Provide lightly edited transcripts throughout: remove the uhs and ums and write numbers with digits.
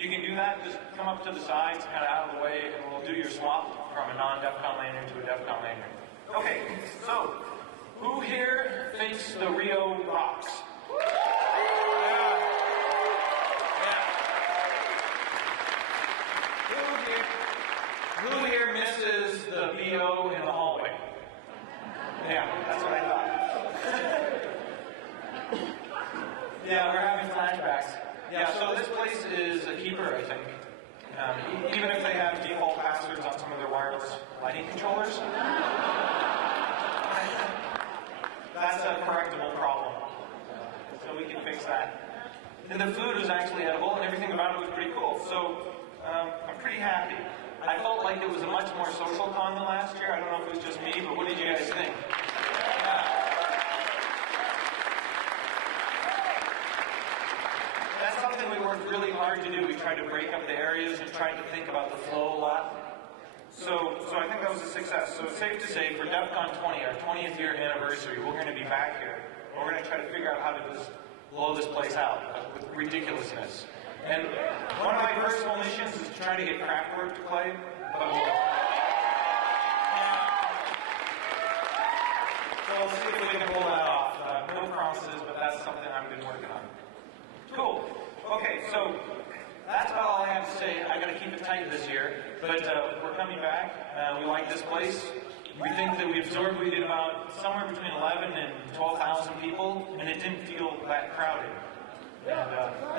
you can do that. Just come up to the sides, kind of out of the way, and we'll do your swap from a non-DEFCON lanyard to a DEFCON lanyard. Okay, so who here thinks the Rio rocks? Who here misses the BO in the hallway? Yeah, that's what I thought. Yeah, we're having flashbacks. Yeah, so this place is a keeper, I think. Even if they have default passwords on some of their wireless lighting controllers, that's a correctable problem. So we can fix that. And the food was actually edible, and everything about it was pretty cool. So I'm pretty happy. I felt like it was a much more social con than last year. I don't know if it was just me, but what did you guys think? That's something we worked really hard to do. We tried to break up the areas and tried to think about the flow a lot. So I think that was a success. So it's safe to say for DEFCON 20, our 20th year anniversary, we're going to be back here. We're going to try to figure out how to just blow this place out with ridiculousness. And one of my personal missions is to try to get Kraftwerk to play. But so we'll see if we can pull that off. No promises, but that's something I've been working on. Cool. Okay, so that's about all I have to say. I got to keep it tight this year, but we're coming back. We like this place. We think that we did about somewhere between 11 and 12,000 people, and it didn't feel that crowded.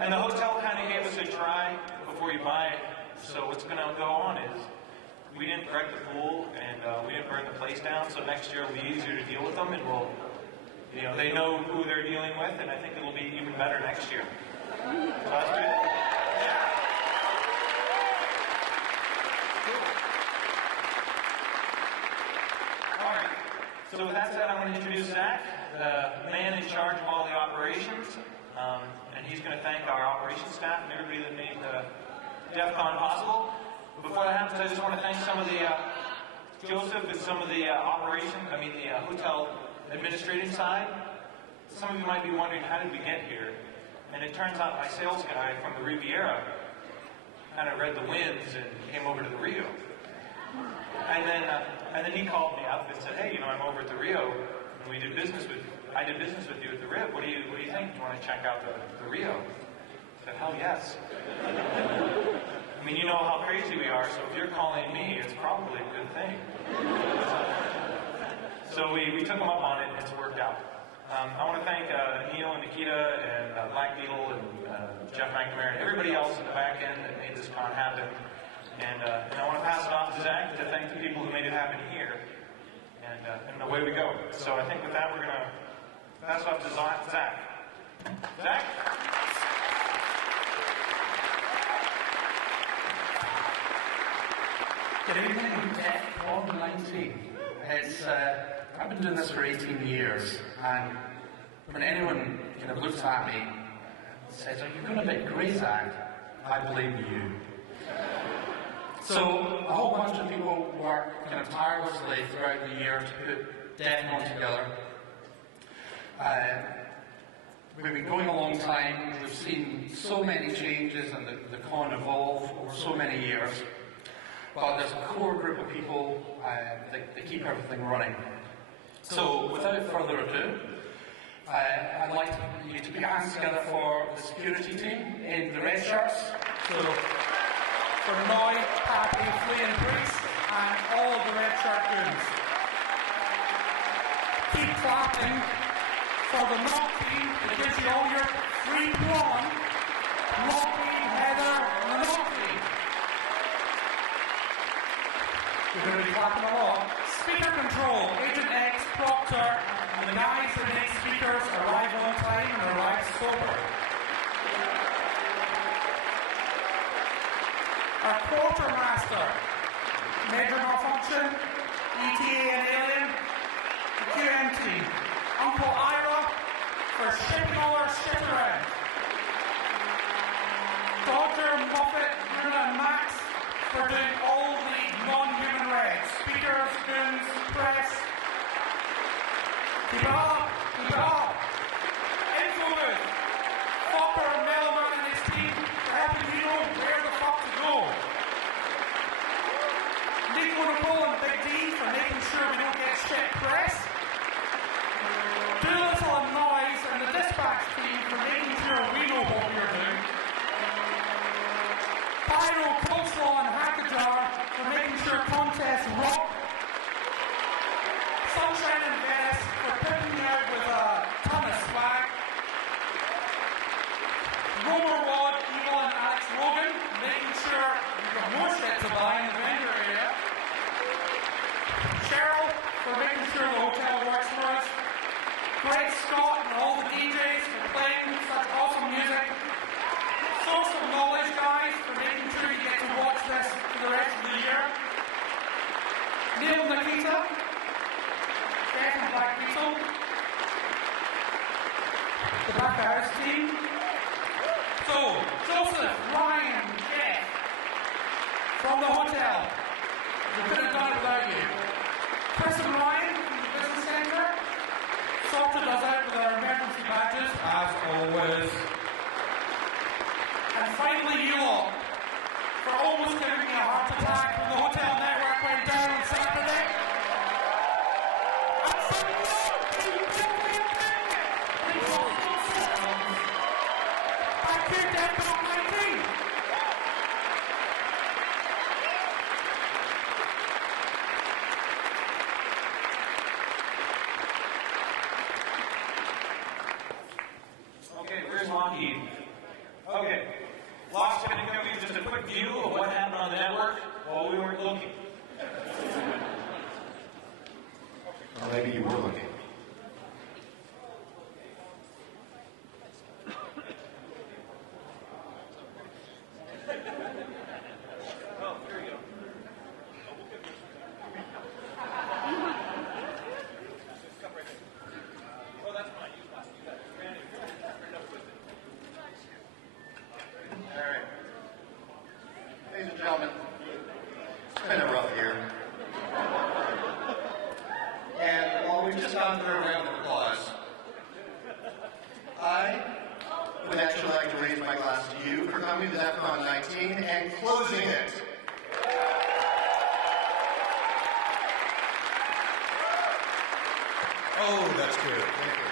And the hotel kind of gave us a try before you buy it. So what's going to go on is we didn't wreck the pool, and we didn't burn the place down. So next year it'll be easier to deal with them, and we'll, they know who they're dealing with, and I think it'll be even better next year. So that's good. All right. So with that said, I'm going to introduce Zach, the man in charge of all the operations. And he's going to thank our operations staff and everybody that made the DEFCON possible. Before that happens, I just want to thank some of the, Joseph and some of the the hotel administrative side. Some of you might be wondering, how did we get here? And it turns out my sales guy from the Riviera kind of read the winds and came over to the Rio. And then he called me up and said, hey, I'm over at the Rio, and I did business with you at the Rib. What do you think? Do you want to check out the Rio? I said, hell yes. I mean, you know how crazy we are, so if you're calling me, it's probably a good thing. So we took them up on it, and it's worked out. I want to thank Neil and Nikita and Black Beetle and Jeff McNamara and everybody else in the back end that made this con happen. And I want to pass it off to Zach to thank the people who made it happen here. And away we go. So I think with that, we're going to pass it off to Zach. Zach? Good evening, DEFCON 19. I've been doing this for 18 years, and when anyone kind of looks at me and says, "Are you going a bit grey, Zach?" I blame you. So a whole bunch of people work kind of tirelessly throughout the year to put DEFCON together. We've been going a long time. We've seen so many changes and the con evolve over so many years. But there's a core group of people that keep everything running. So without further ado, I'd like you to put your hands together for the security team in the red shirts. So for Noy, Pappy, Flea and Priest, and all of the red shirt goons. Keep clapping for the knock team that gives you all your free prawn. Lockie, Heather, and the knock team. You're going to be clapping a lot. Speaker control, Agent X, Proctor, and the guys that make speakers arrive on time and arrive sober. Our quartermaster, major malfunction, ETA and alien, the QM team, Uncle Ira for shipping all our shit around. Dodger, Muppet, Luna and Max for doing all the non-human regs, speakers, goons, press. Keep it up, keep it up. Info booth, Fokker, Mailman and his team for helping you know where Express, Doolittle and Noise, and the dispatch team for making sure we know what we are doing. Pyro, Coleslaw, and Hackajar for making sure contests rock. Sunshine and Venice for putting me out with a ton of swag. Romer Rod, Elon, and Alex Logan making sure we've got more shit to buy in the vendor area. Cheryl for making sure the hotel works for us. Greg Scott and all the DJs for playing such awesome music. Source of Knowledge guys for making sure you get to watch this for the rest of the year. Neil Nikita, Jeff and Black Beetle, the Back House team. So, Joseph, Ryan, Jeff, from the hotel. We couldn't have done it without you. Chris and Ryan from the business centre sorted us out with our emergency badges, as always. And finally, you all, for almost giving me a heart attack when the hotel network went down on Saturday. And for you, you give me a minute. Please hold yourselves. Back here, DEFCON 19. Okay, where's Lockheed? Okay, Lock's going to give you just a quick view of what happened on the network while we weren't looking. Or maybe you were looking. Oh, here you go. Oh, that's mine. Use mine. Use that. Randy, All right. Ladies and gentlemen, it's been a rough year. And while we've just gone through a round of applause, I would actually like to raise my glass to you for coming to DEFCON 19 and closing it. Oh, that's good. Thank you.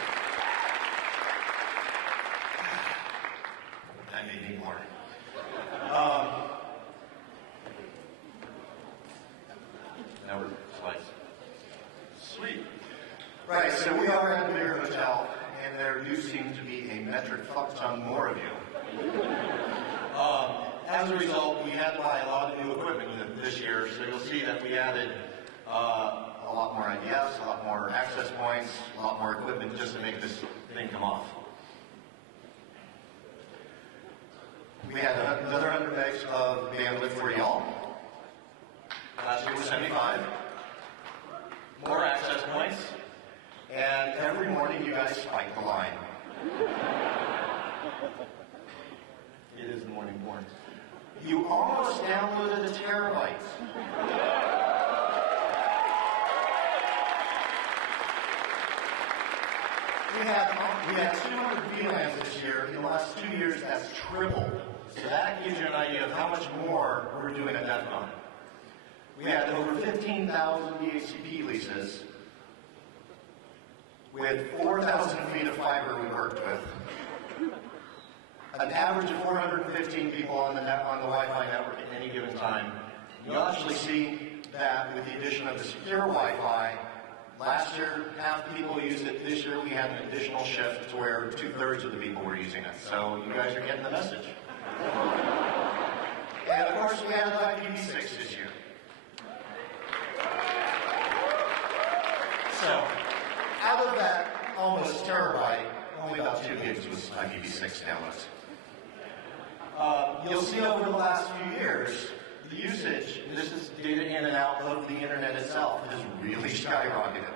That made me more. Now we're slice. Sweet. Right, so we are at a bigger hotel, and there do seem to be a metric fuck ton more of you. As a result, we had to buy a lot of new equipment this year, so you'll see that we added a lot more IDFs, a lot more access points, a lot more equipment just to make this thing come off. We had another 100 megs of bandwidth for y'all. Last year was 75. More access points. And every morning you guys spike the line. It is the morning born. You almost downloaded a terabyte. We had 200 VLANs this year. In the last 2 years, that's tripled. So that gives you an idea of how much more we're doing at DEFCON. We had over 15,000 DHCP leases with 4,000 feet of fiber we worked with. An average of 415 people on the Wi-Fi network at any given time. You'll actually see that with the addition of the secure Wi-Fi, last year, half the people used it. This year, we had an additional shift to where 2/3 of the people were using it. So you guys are getting the message. And of course, we had IPv6 this year. So, out of that almost terabyte, only about 2 gigs was IPv6 downloads. You'll see over the last few years, the usage, this is data in and out of the internet itself, has really skyrocketed.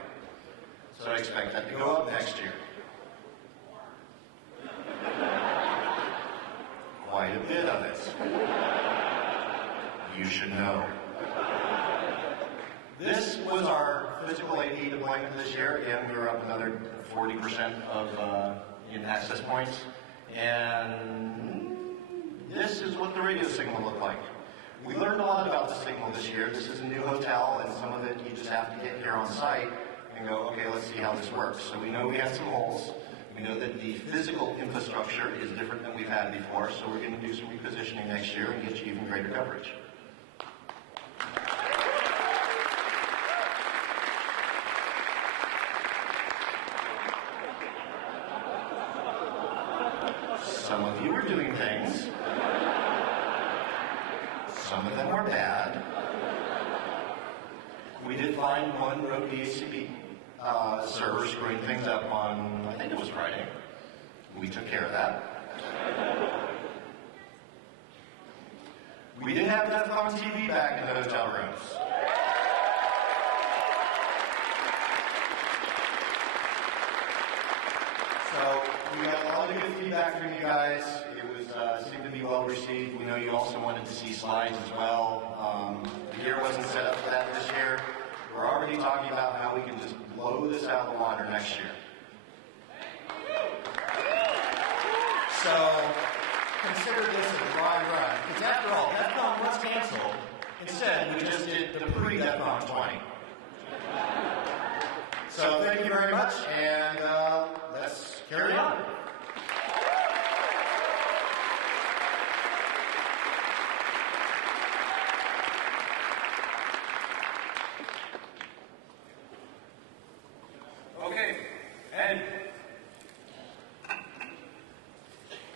So I expect that to go up next year. Quite a bit of it. You should know. This was our physical AD deployment this year. Again, we were up another 40% in access points. And this is what the radio signal looked like. We learned a lot about the signal this year. This is a new hotel, and some of it you just have to get here on site. and go, okay, let's see how this works. So we know we have some holes. We know that the physical infrastructure is different than we've had before, so we're going to do some repositioning next year and get you even greater coverage. Some of you are doing things. Some of them are bad. We did find one road DHCP server screwing things up on, I think it was Friday. We took care of that. We did have DEFCON TV back in the hotel rooms. So we got a lot of good feedback from you guys. It was seemed to be well received. We know you also wanted to see slides as well. The gear wasn't set up for that this year. We're already talking about how we can just blow this out of the water next year. So consider this a dry run. Because after all, DEFCON was canceled. Instead, we just did the pre-DEFCON 20. So thank you very much, and let's carry on. Okay, Ed.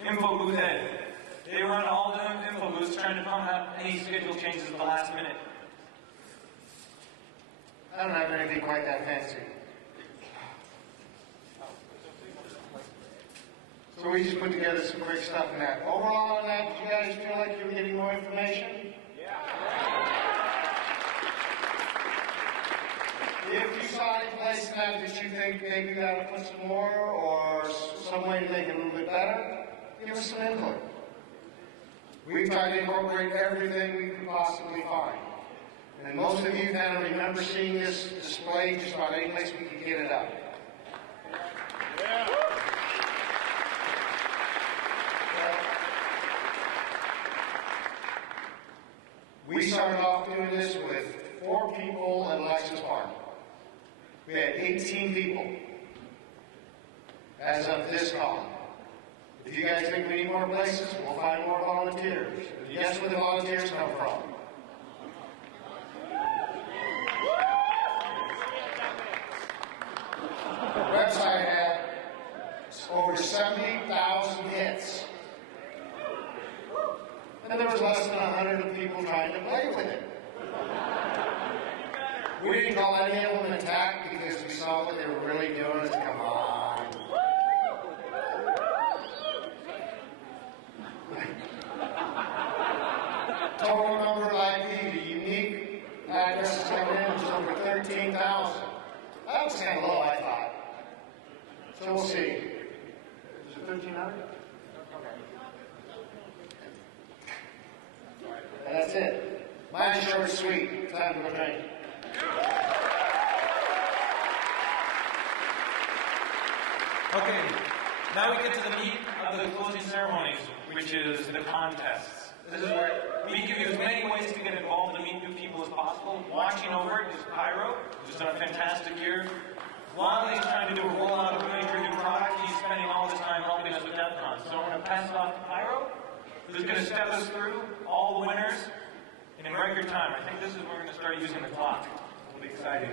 Info booth Ed. They run all the info booths trying to pump out any schedule changes at the last minute. I don't have anything quite that fancy. So we just put together some great stuff in that. Overall on that, did you guys feel like you were getting more information? If you saw any place in that you think maybe you got to put some more or some way to make it a little bit better, give us some input. We've tried to incorporate everything we could possibly find. And most of you kind of remember seeing this display just about any place we could get it up. We started off doing this with 4 people at Alexis Park. We had 18 people as of this call. If you guys think we need more places, we'll find more volunteers. Guess where the volunteers come from? The website had over 70,000 hits. And there was less than 100 people trying to play with it. We didn't call any of them an attack because we saw what they were really doing is, come on. Total number of IP, the unique addresses coming in was over 13,000. That was kind of low, I thought. So we'll see. Is it 1,300? And that's it. Mine's short and sweet. Time to go drink. Okay, now we get to the meat of the closing ceremonies, which is the contests. This is where we give you as many ways to get involved and meet new people as possible. Watching over it is Pyro, who's done a fantastic year. While he's trying to do a rollout of a major new product, he's spending all this time helping us with DEFCON. So I'm going to pass it off to Pyro, who's going to step us through all the winners in record time. I think this is where we're going to start using the clock. It'll be exciting.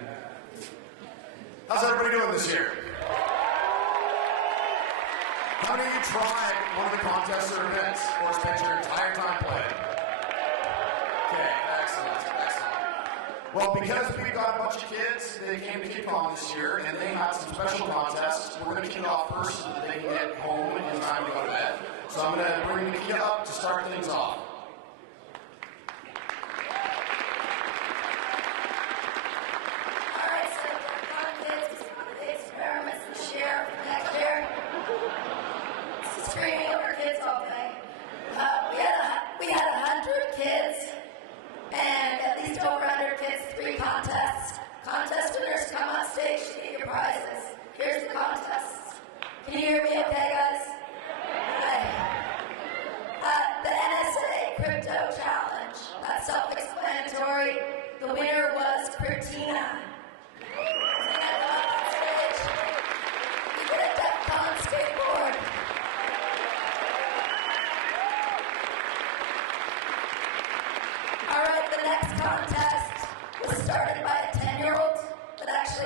How's everybody doing this year? How many of you tried one of the contests or events or spent your entire time playing? Okay, excellent, excellent. Well, because we've got a bunch of kids that came to KickOn this year and they had some special contests, we're going to kick off first so that they can get home in time to go to bed. So I'm going to bring the kid up to start things off. Alright, so the kids, one of the experiments this year, next year, screaming at our kids all day. We had 100 kids, and at least over 100 kids, 3 contests. Contest winners come on stage to get your prizes. Here's the contests. Can you hear me okay, guys? The NSA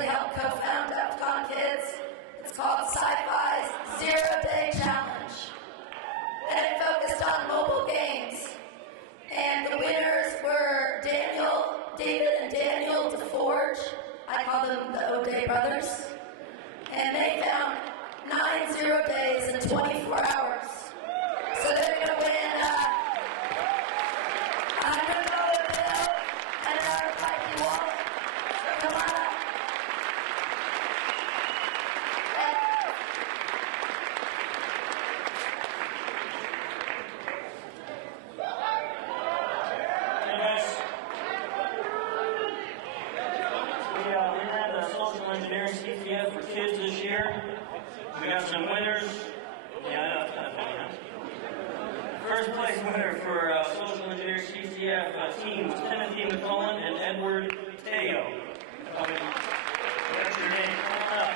helped co-found DEFCON Kids. It's called Sci-Fi's Zero-Day Challenge. And it focused on mobile games. And the winners were David and Daniel DeForge. I call them the O'Day brothers. And they found 9 0 days in 24 hours. So they're going to win $100 bill and another Pikey wallet. So come on up. Hey guys. We had the social engineering CTF for kids this year. We got some winners. Yeah, I know, it's kind of funny, huh? First place winner for social engineering CTF team was Timothy McCullen and Edward Teo. That's your name. Come on up.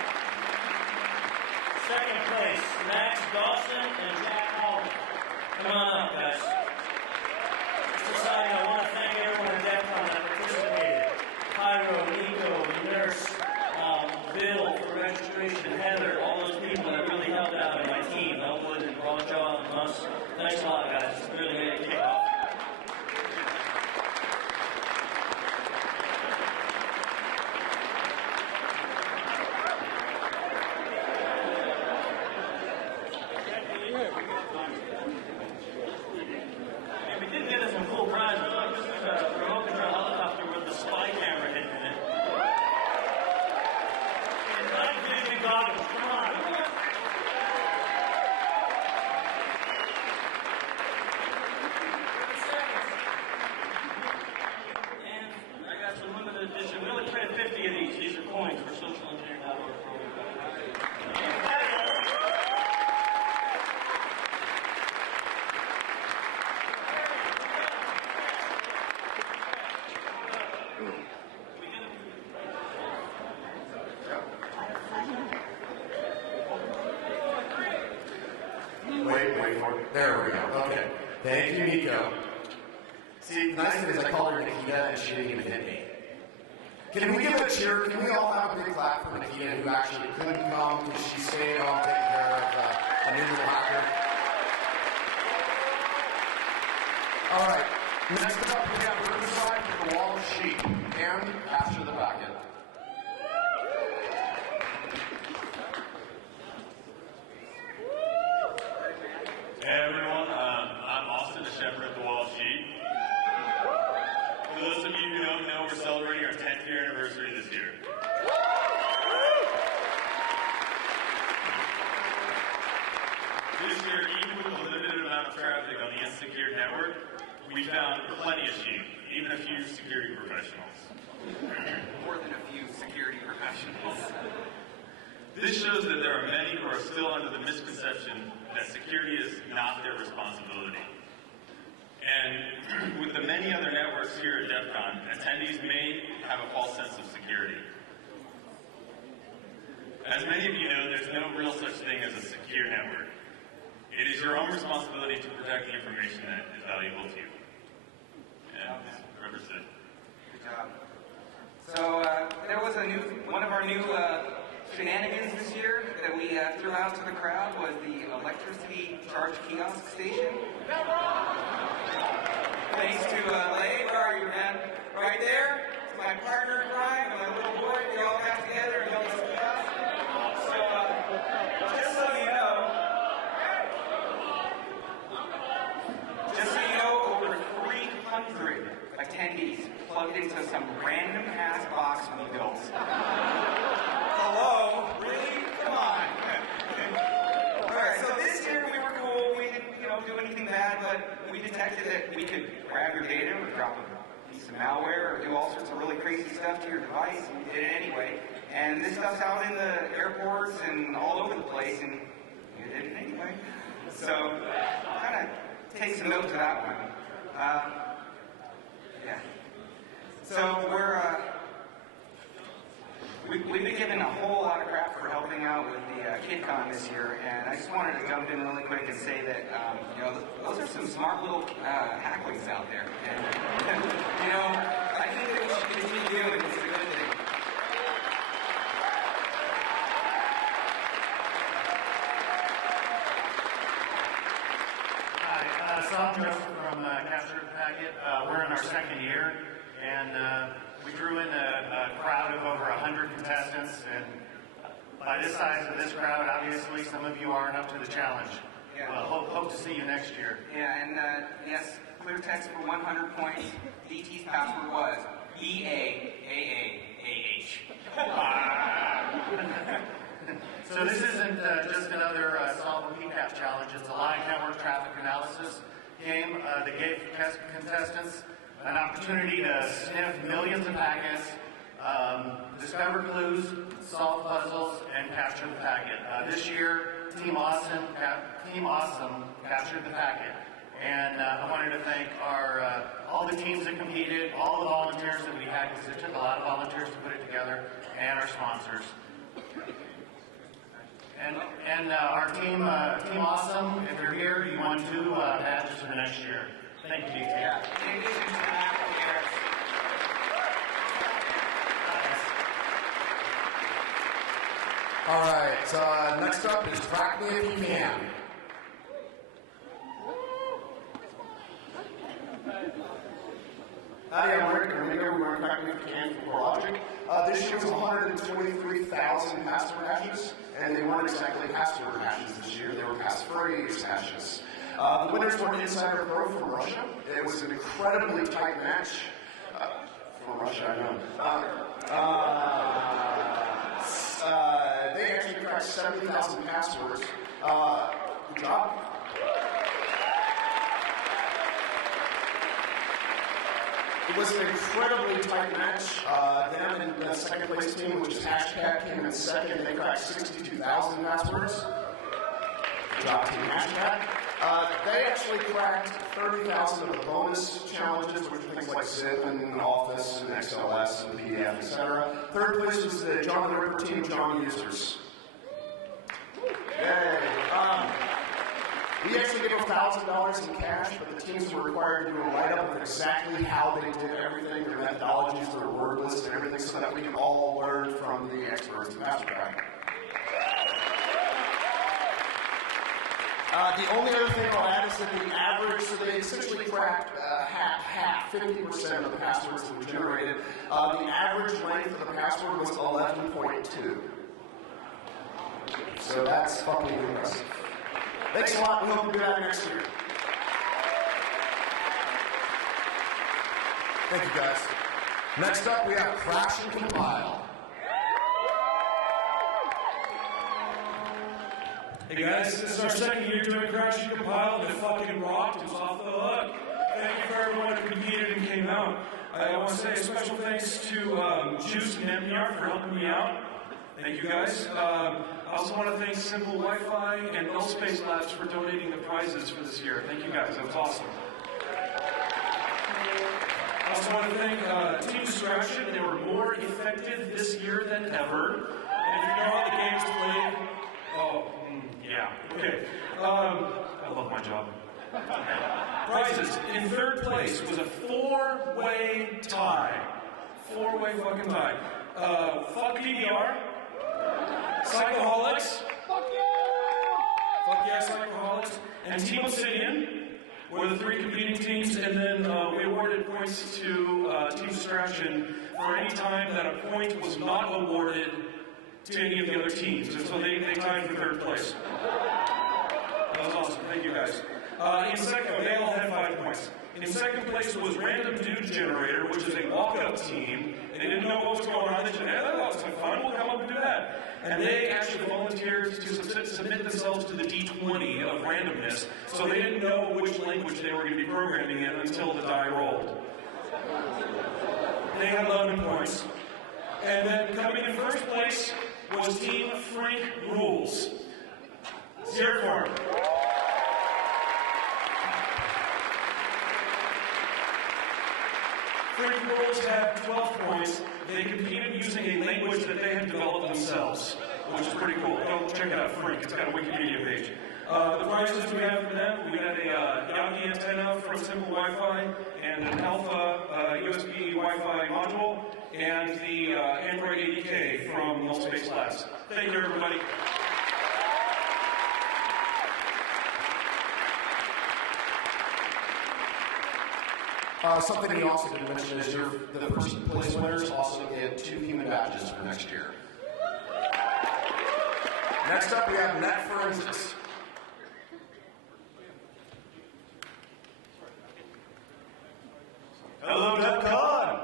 Second place, Max Dawson and Jack Holland. Come on up, guys. Society, I want to thank everyone at DEFCON that participated. Pyro, Nico, the nurse, Bill for registration, Heather, all those people that really helped out in my team, Elwood and Rajaw and us. Thanks a lot, guys. It's really made it kick off. And we did get us some cool prizes. Look, this is a remote control helicopter with the spy camera hidden in it. And night vision goggles. Come on. And I got some limited edition. We only printed 50 of these. These are coins for socialengineering.org. Wait for it. There we go. Okay. Thank you, Nico. See, the nice thing is I called her Nikita and she didn't even hit me. Can we give a cheer? Can we all have a big clap for Nikita who actually couldn't come because she stayed home taking care of a new little hacker? All right. Next up, we have Riverside with the wall of sheep and after the packet. Hey everyone, I'm Austin, the shepherd of the Wall of Sheep. For those of you who don't know, we're celebrating our 10th year anniversary this year. This year, even with the limited amount of traffic on the Insecure network, we found plenty of sheep, even a few security professionals. More than a few security professionals. This shows that there are many who are still under the misconception that security is not their responsibility. And with the many other networks here at DEFCON, attendees may have a false sense of security. As many of you know, there's no real such thing as a secure network. It is your own responsibility to protect the information that is valuable to you. And represent. Good job. So there was one of our new shenanigans this year that we threw out to the crowd was the electricity charge kiosk station. Thanks to Lay, where are you, man? Right there. It's my partner in crime, my little boy. We all got together and built this kiosk. So just so you know, over 300 attendees plugged into some random ass box we built. Hello? Really? Come on. Alright, so this year we were cool. We didn't, do anything bad, but we detected that we could grab your data or drop a piece of malware or do all sorts of really crazy stuff to your device, and we did it anyway. And this stuff's out in the airports and all over the place, and we did it anyway. So, kind of take some note to that one. Yeah. So we've been given a whole lot of crap for helping out with the KidCon this year, and I just wanted to jump in really quick and say that those are some smart little hacklings out there, and I think that we should continue doing it. It's a good thing. our second year, and we drew in a crowd of over 100 contestants, and by this size of this crowd, obviously some of you aren't up to the challenge. Yeah. Well, hope to see you next year. Yeah, and yes, clear text for 100 points. DT's password was BAAAAH. So this isn't just another solve a PCAP challenge. It's a live network traffic analysis game that gave contestants an opportunity to sniff millions of packets, discover clues, solve puzzles, and capture the packet. This year, Team Awesome captured the packet. And I wanted to thank all the teams that competed, all the volunteers that we had, because it took a lot of volunteers to put it together, and our sponsors. And our team Awesome, if you're here, you won 2 badges for next year. Thank you, DT. Yeah, in addition to that, All right, next up is Crack Me If You Can. Hi, I'm Rick. I'm here. We're going to Crack Me If You Can for Logic. This year was 123,000 password hashes, and they weren't exactly password hashes this year. They were passphrase hashes. The winners were Insider Pro from Russia. It was an incredibly tight match. From Russia, I know. They actually cracked 70,000 passwords. Good job. It was an incredibly tight match. Them and the second place team, which is Hashtag, came in second. They cracked 62,000 passwords. Good job, Team Hashtag. They actually cracked 30,000 of the bonus challenges, which are things like Zip and Office and XLS and PDF, etc. Third place was the John the Ripper team, John Users. Yay. We actually gave $1,000 in cash, but the teams were required to do a write-up of exactly how they did everything, their methodologies, their word list, and everything, so that we can all learn from the experts in Mastercraft. The only other thing I'll add is that the average, so they essentially cracked half, 50% of the passwords that were generated. The average length of the password was 11.2. So that's fucking impressive. Thanks a lot. We hope to do that next year. Thank you, guys. Next up, we have Crash and Compile. Hey guys, this is our second year doing Crash and Compile, and it fucking rocked. It was off the hook. Thank you for everyone who competed and came out. I want to say a special thanks to Juice and MPR for helping me out. Thank you guys. I also want to thank Simple Wi-Fi and Null Space Labs for donating the prizes for this year. Thank you guys, that was awesome. I also want to thank Team Distraction. They were more effective this year than ever. And if you know how the game's played, yeah, okay. I love my job. Prizes. In third place was a 4-way tie. 4-way fucking tie. Fuck DDR. Psychoholics. Fuck yeah! Fuck yeah, Psychoholics. And Team Obsidian were the 3 competing teams, and then we awarded points to Team Distraction for any time that a point was not awarded to any of the other teams. And so they tied for third place. That was awesome. Thank you guys. In second, they all had 5 points. In second place was Random Dude Generator, which is a walk-up team. They didn't know what was going on. They said, hey, that looks like fun. We'll come up and do that. And they actually volunteered to submit themselves to the D20 of randomness, so they didn't know which language they were going to be programming in until the die rolled. They had 11 points. And then coming in first place was Team Frank Rules. Zero form. Frank Rules had 12 points. They competed using a language that they had developed themselves, which is pretty cool. Go check it out, Frank. It's got a Wikipedia page. The prizes we have for them, we got a Yagi antenna from Simple Wi-Fi, and an Alpha USB Wi-Fi module, and the Android ADK from Null Space Labs. Thank you, everybody. Something he also didn't mention is the first place winners also get 2 human badges for next year. Next up, we have Net Forensics. Hello, DEFCON!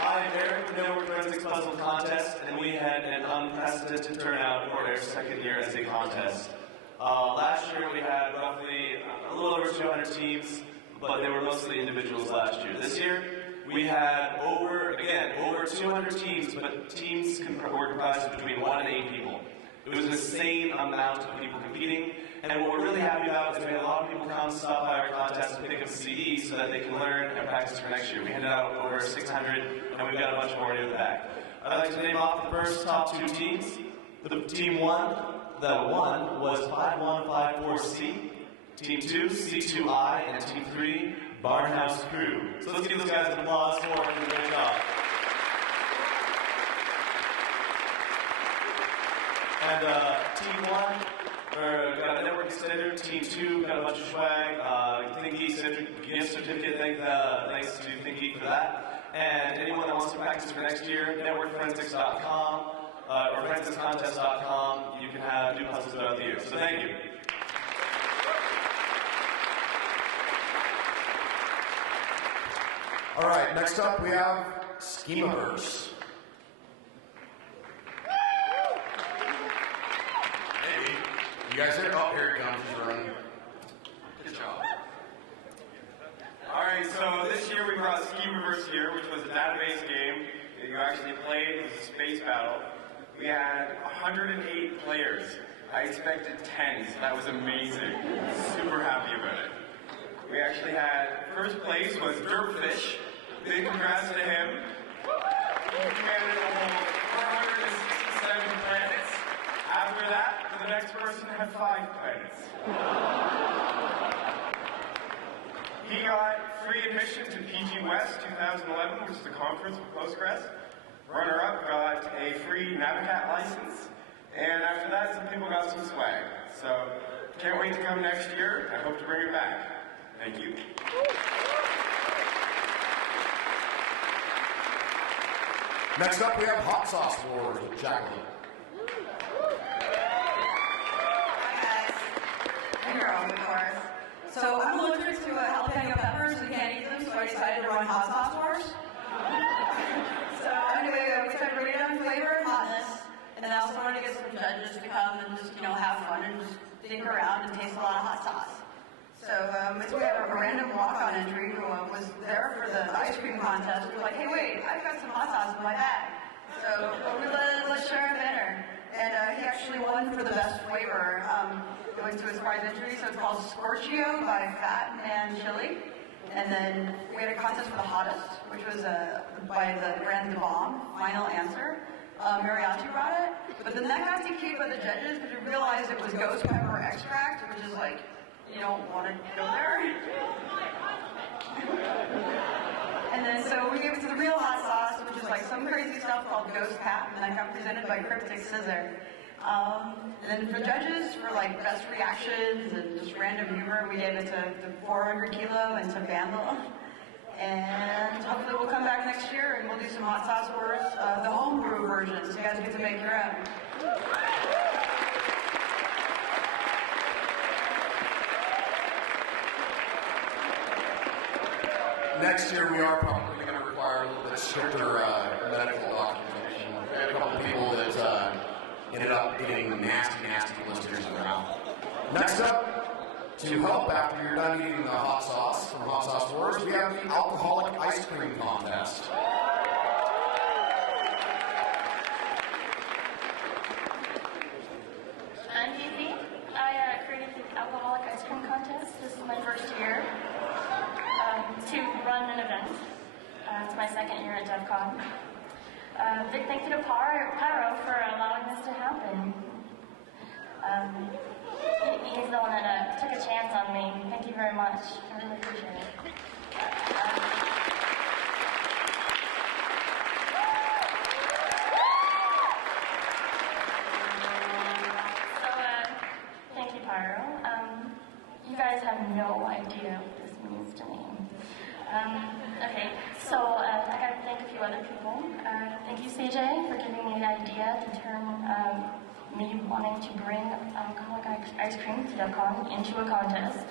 I'm Eric, the Network Forensics Puzzle Contest, and we had an unprecedented turnout for our second year as a contest. Last year we had roughly a little over 200 teams, but they were mostly individuals last year. This year we had over 200 teams, but teams were comprised of between 1 and 8 people. It was an insane amount of people competing, and what we're really happy about is we had a lot of people come stop by our contest and pick up CDs so that they can learn and practice for next year. We handed out over 600, and we've got a bunch more near the back. I'd like to name off the first top 2 teams. The team 1, the 1 was 5154C, team 2, C2I, and team 3, Barnhouse Crew. So let's give those guys an applause for them. They did a great job. And team 1 got a network extender. Team 2 got a bunch of swag. ThinkGeek gift certificate. Thanks to ThinkGeek for that. And anyone that wants to practice for next year, networkforensics.com or forensicscontest.com. You can do puzzles throughout the year. So thank you. All right, next up we have Schemaverse. Hey, you guys are up here. It comes. He's running. Good job. All right, so this year we brought Schemaverse here, which was a database game that you actually played. It was a space battle. We had 108 players. I expected 10, so that was amazing. Super happy about it. We actually had, first place was Dirtfish. Big congrats to him. He commanded a whole 467 planets. After that, the next person had 5 planets. He got free admission to PG West 2011, which is the conference for Postgres. Runner-up got a free Navicat license. And after that, some people got some swag. So, can't wait to come next year. I hope to bring it back. Thank you. Next up, we have Hot Sauce Wars with Jacqueline. Hi guys, I'm Girl, of course. So I'm allergic to jalapeno peppers and can't eat them, so I decided to run Hot Sauce Wars. So anyway, we started rating on flavor and hotness, and then I also wanted to get some judges to come and just, have fun and just think around and taste a lot of hot sauce. So we had a random walk-on entry who was there for the ice cream contest. We were like, hey, wait, I've got some hot sauce in my bag. So let's share a banner. And he actually won for the best flavor. Going to his prize entry, so it's called Scorchio by Fat Man Chili. And then we had a contest for the hottest, which was by the Grand Bomb, Final Answer. Mariachi brought it. But then that got DQ'd by the judges because we realized it was ghost pepper extract, which is like, you don't want to go there. And then so we gave it to the real hot sauce, which is like some crazy stuff called Ghost Pat, and that got presented by Cryptic Scissor. And then for judges, for like best reactions and just random humor, we gave it to 400 Kilo and to Vandal. And hopefully we'll come back next year and we'll do some hot sauce wars, the homebrew version, so you guys get to make your own. Next year, we are probably going to require a little bit stricter medical documentation. We had a couple people that ended up getting nasty blisters in their mouth. Next up, to help after you're done eating the hot sauce from Hot Sauce Wars, we have the Alcoholic Ice Cream Contest. I'm Evie. I created the Alcoholic Ice Cream Contest. This is my first year to run an event. It's my second year at DEFCON. Big thank you to Pyro for allowing this to happen. He's the one that took a chance on me. Thank you very much. I really appreciate it. Thank you, Pyro. You guys have no idea what this idea to turn me wanting to bring alcoholic ice cream to DEFCON into a contest.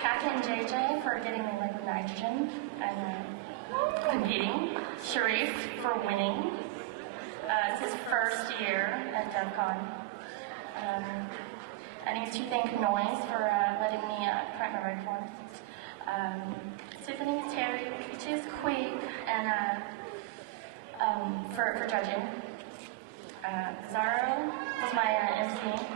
Packet and JJ for getting the liquid nitrogen and competing. Sharif for winning. It's his first year at DEFCON. I need to thank Noise for letting me print my red form. Tiffany, Terry, Peaches, Queen, and for judging. Zaro was my MC.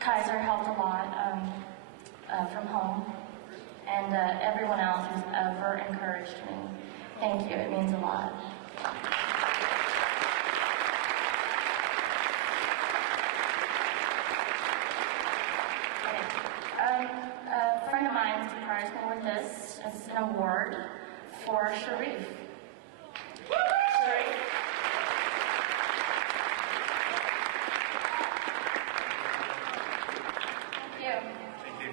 Kaiser helped a lot from home. And everyone else who's ever encouraged me. Thank you, it means a lot. A friend of mine surprised me with this. It's an award for Sharif. Sharif. Thank you. Thank you.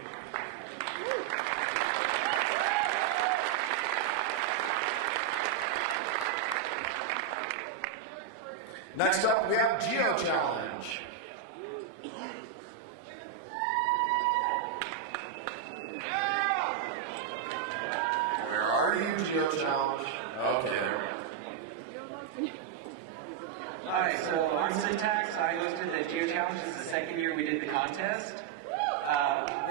Next up, we have Geo Challenge. Where are you, Geo Challenge? Okay, there. Hi, so I'm Syntax. I hosted the Geo Challenge. This is the second year we did the contest.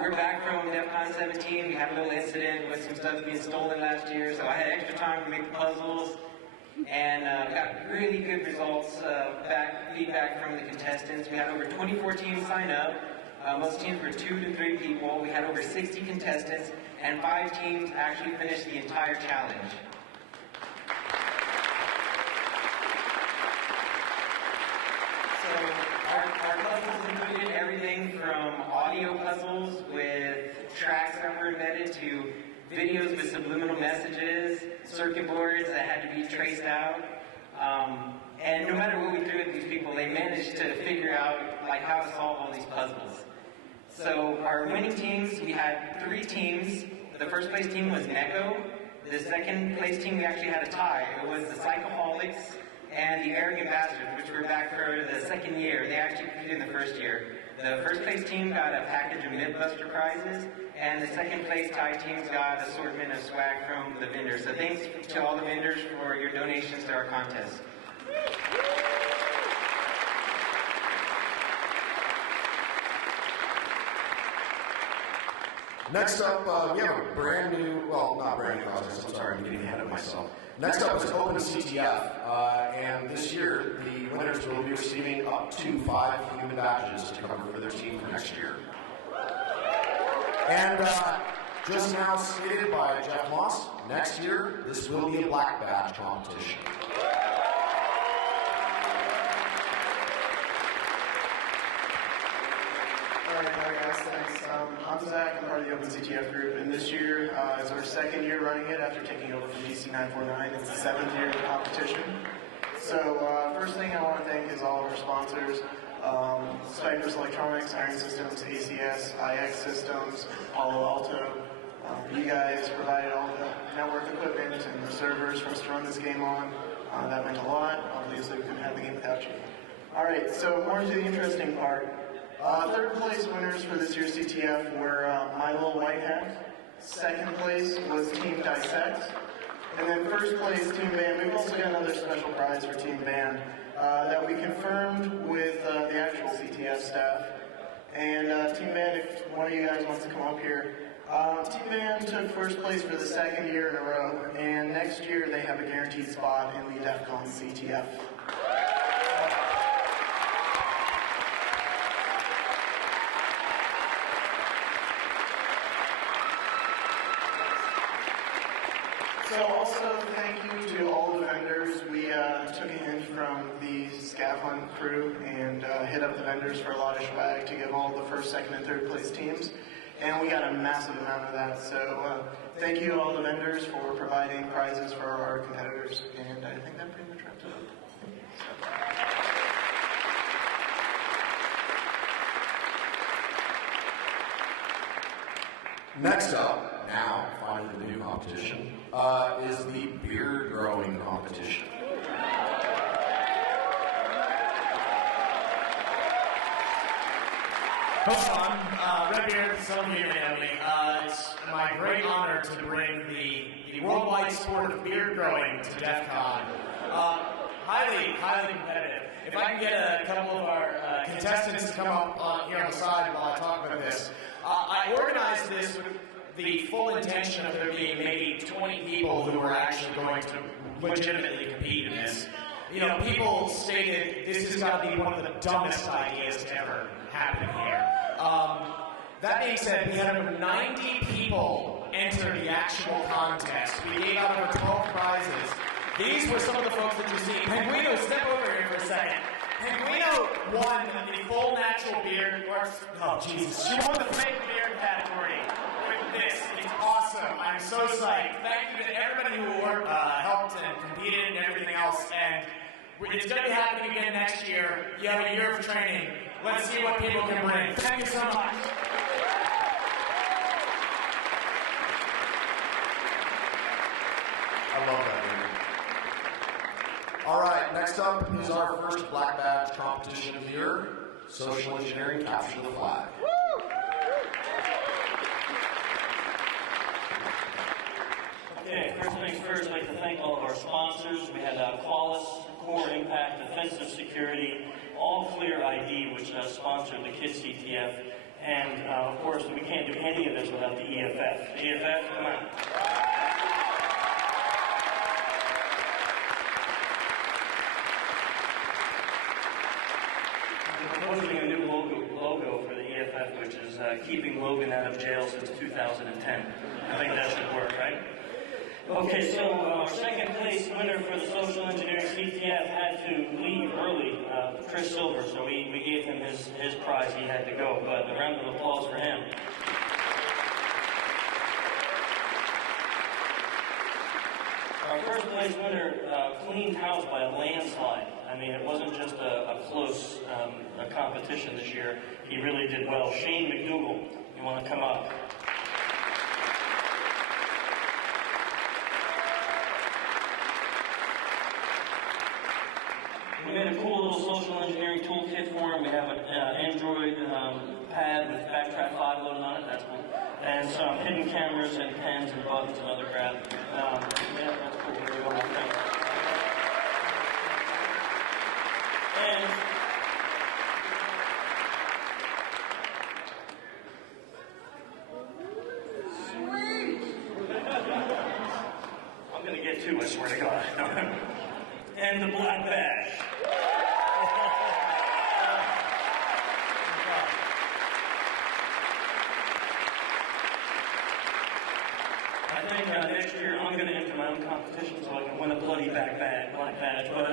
We're back from DEFCON 17. We had a little incident with some stuff being stolen last year, so I had extra time to make the puzzles. And got really good results, feedback from the contestants. We had over 24 teams sign up. Most teams were 2 to 3 people. We had over 60 contestants, and 5 teams actually finished the entire challenge. So our puzzles included everything from audio puzzles with tracks that were embedded to videos with subliminal messages, circuit boards that had to be traced out. And no matter what we threw at these people, they managed to figure out how to solve all these puzzles. So our winning teams, we had 3 teams. The first place team was Neko. The second place team, we actually had a tie. It was the Psychoholics and the Arrogant Bastards, which were back for the second year. They actually competed in the first year. The first place team got a package of Mythbuster prizes, and the second place tie teams got an assortment of swag from the vendors. So thanks to all the vendors for your donations to our contest. Next up, we have a brand new, well, not brand new contest, I'm sorry, I'm getting ahead of myself. Next up is Open CTF, and this year, the winners will be receiving up to 5 human badges to cover for their team for next year. And just now stated by Jeff Moss, next year, this will be a black badge competition. All right, guys, thanks. I'm Zach, I'm part of the Open CTF group, and this year is our second year running it after taking over from DC 949. It's the 7th year of the competition. So first thing I want to thank is all of our sponsors, Cypress Electronics, Iron Systems, ACS, IX Systems, Palo Alto. You guys provided all the network equipment and the servers for us to run this game on. That meant a lot. Obviously, we couldn't have the game without you. All right, so more to the interesting part. Third place winners for this year's CTF were My Little White Hat. Second place was Team Dissect. And then first place, Team Band. We've also got another special prize for Team Band that we confirmed with the actual CTF staff. And Team Band, if one of you guys wants to come up here. Team Band took first place for the 2nd year in a row. And next year they have a guaranteed spot in the DEFCON CTF. So also thank you to all the vendors. We took a hint from the scav hunt crew and hit up the vendors for a lot of swag to give all the 1st, 2nd, and 3rd place teams. And we got a massive amount of that. So thank you to all the vendors for providing prizes for our competitors. And I think that pretty much wraps it up. Next up, now, finally the new competition, is the Beer Grower competition. Coach Redbeard, some of you may know me. It's my great honor to bring the worldwide sport of beard growing to DEFCON. Highly competitive. If I can get a couple of our contestants to come up here on the side while I talk about this. I organized this with the full intention of there being maybe 20 people who were actually going to legitimately compete in this. You know, people stated this has got to be one of the dumbest ideas to ever happen here. That being said, we had over 90 people enter the actual contest. We gave out over 12 prizes. These were some of the folks that you see. Penguino, step over here for a second. Penguino won the full natural beard. Oh, Jesus. She won the fake beard category with this. It's awesome. I'm so psyched. Thank you to everybody who helped and competed and everything else. And it's going to be happening again next year. You have a year of training. Let's see what people can bring. Thank you so much. I love that, man. All right, next up is our first black badge competition of the year, social engineering, capture the flag. Okay, first things first, I'd like to thank all of our sponsors. We had Qualis, Core Impact, Offensive Security, All Clear ID, which sponsored the Kids CTF, and of course, we can't do any of this without the EFF. The EFF, come on. Proposing a new logo for the EFF, which is keeping Logan out of jail since 2010. I think that should work, right? Okay, so our second place winner for the social engineering CTF had to leave early, Chris Silver, so we gave him his prize. He had to go, but a round of applause for him. Our first place winner cleaned house by a landslide. I mean, it wasn't just a close competition this year. He really did well. Shane McDougall, you want to come up? We made a cool little social engineering toolkit for him. We have an Android pad with Backtrack 5 loaded on it. That's cool. And some hidden cameras and pens and buttons and other crap. Yeah, that's cool. Here we go. And I'm going to get two, I swear to God. And the black badge. I think next year I'm going to enter my own competition so I can win a bloody black badge. But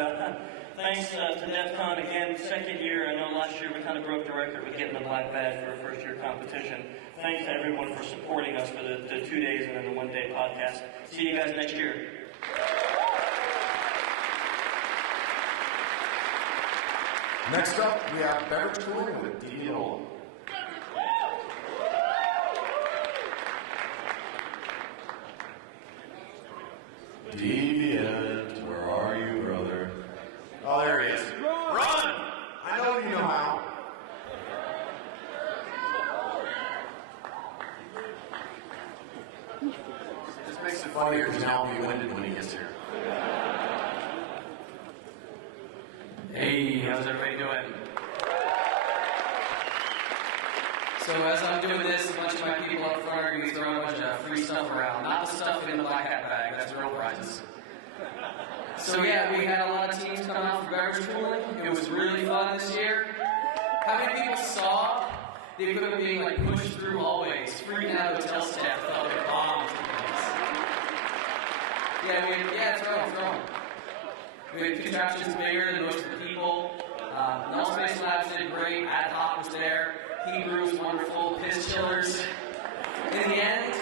thanks to DEFCON again, second year. I know last year we kind of broke the record with getting the black badge for a first year competition. Thanks to everyone for supporting us for the 2 days and then the 1 day podcast. See you guys next year. Next up, we have beverage cooling with DEFCON. Deviant, where are you, brother? Oh, there he is. Run! I know you know how. This makes it funnier because now I'll be winded when he gets here. Hey, how's everybody doing? So as I'm doing this, a bunch of my people up front are going to be throwing a bunch of free stuff around. Not the stuff in the black hat bag, that's real prizes. So yeah, we had a lot of teams come out for beverage cooling. It was really fun this year. How many people saw the equipment being like pushed through hallways, freaking out hotel staff, felt like bombs? Yeah, throw them. We had contraptions bigger than most of the people. Null Space Labs did great. Ad Hoc was there. Hebrew was wonderful. Piss chillers. In the end,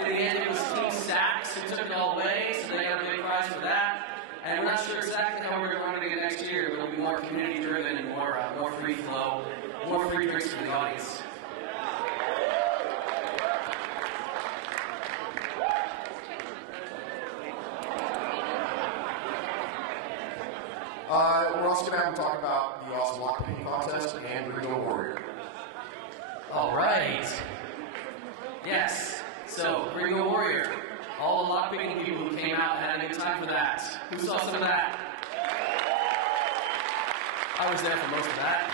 it was Team Stacks who took it all away, so they got a big prize for that. And we're not sure exactly how we're going to run it again next year, but it'll be more community-driven and more free flow, more free drinks for the audience. We're also going to have them talk about the awesome lockpicking contest and Gringo Warrior. All right. Yes. So, Gringo Warrior. All the lockpicking people who came out had a good time for that. Who saw some of that? I was there for most of that.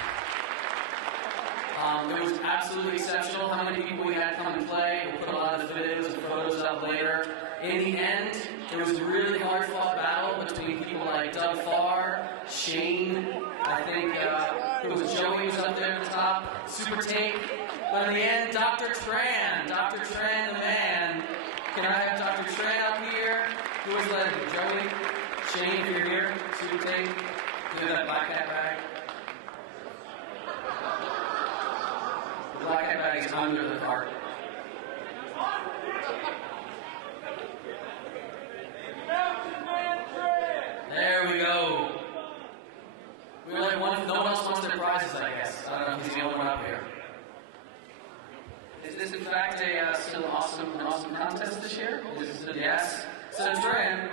It was absolutely exceptional how many people we had come and play. We'll put a lot of the videos and photos up later. In the end, it was a really hard-fought battle between people like Doug Farr, Shane, I think it was Joey was up there at the top, Super Tape. But in the end, Dr. Tran, the man. Can I have Dr. Tran up here? Who was led? Joey? Shane, if you're here, Super Tape. Do that black hat bag. The black hat bag is under the cart. There we go. We were like no one else wants their prizes, I guess. I don't know if he's the only one up here. Is this in fact still an awesome contest this year? Yes. So Tran,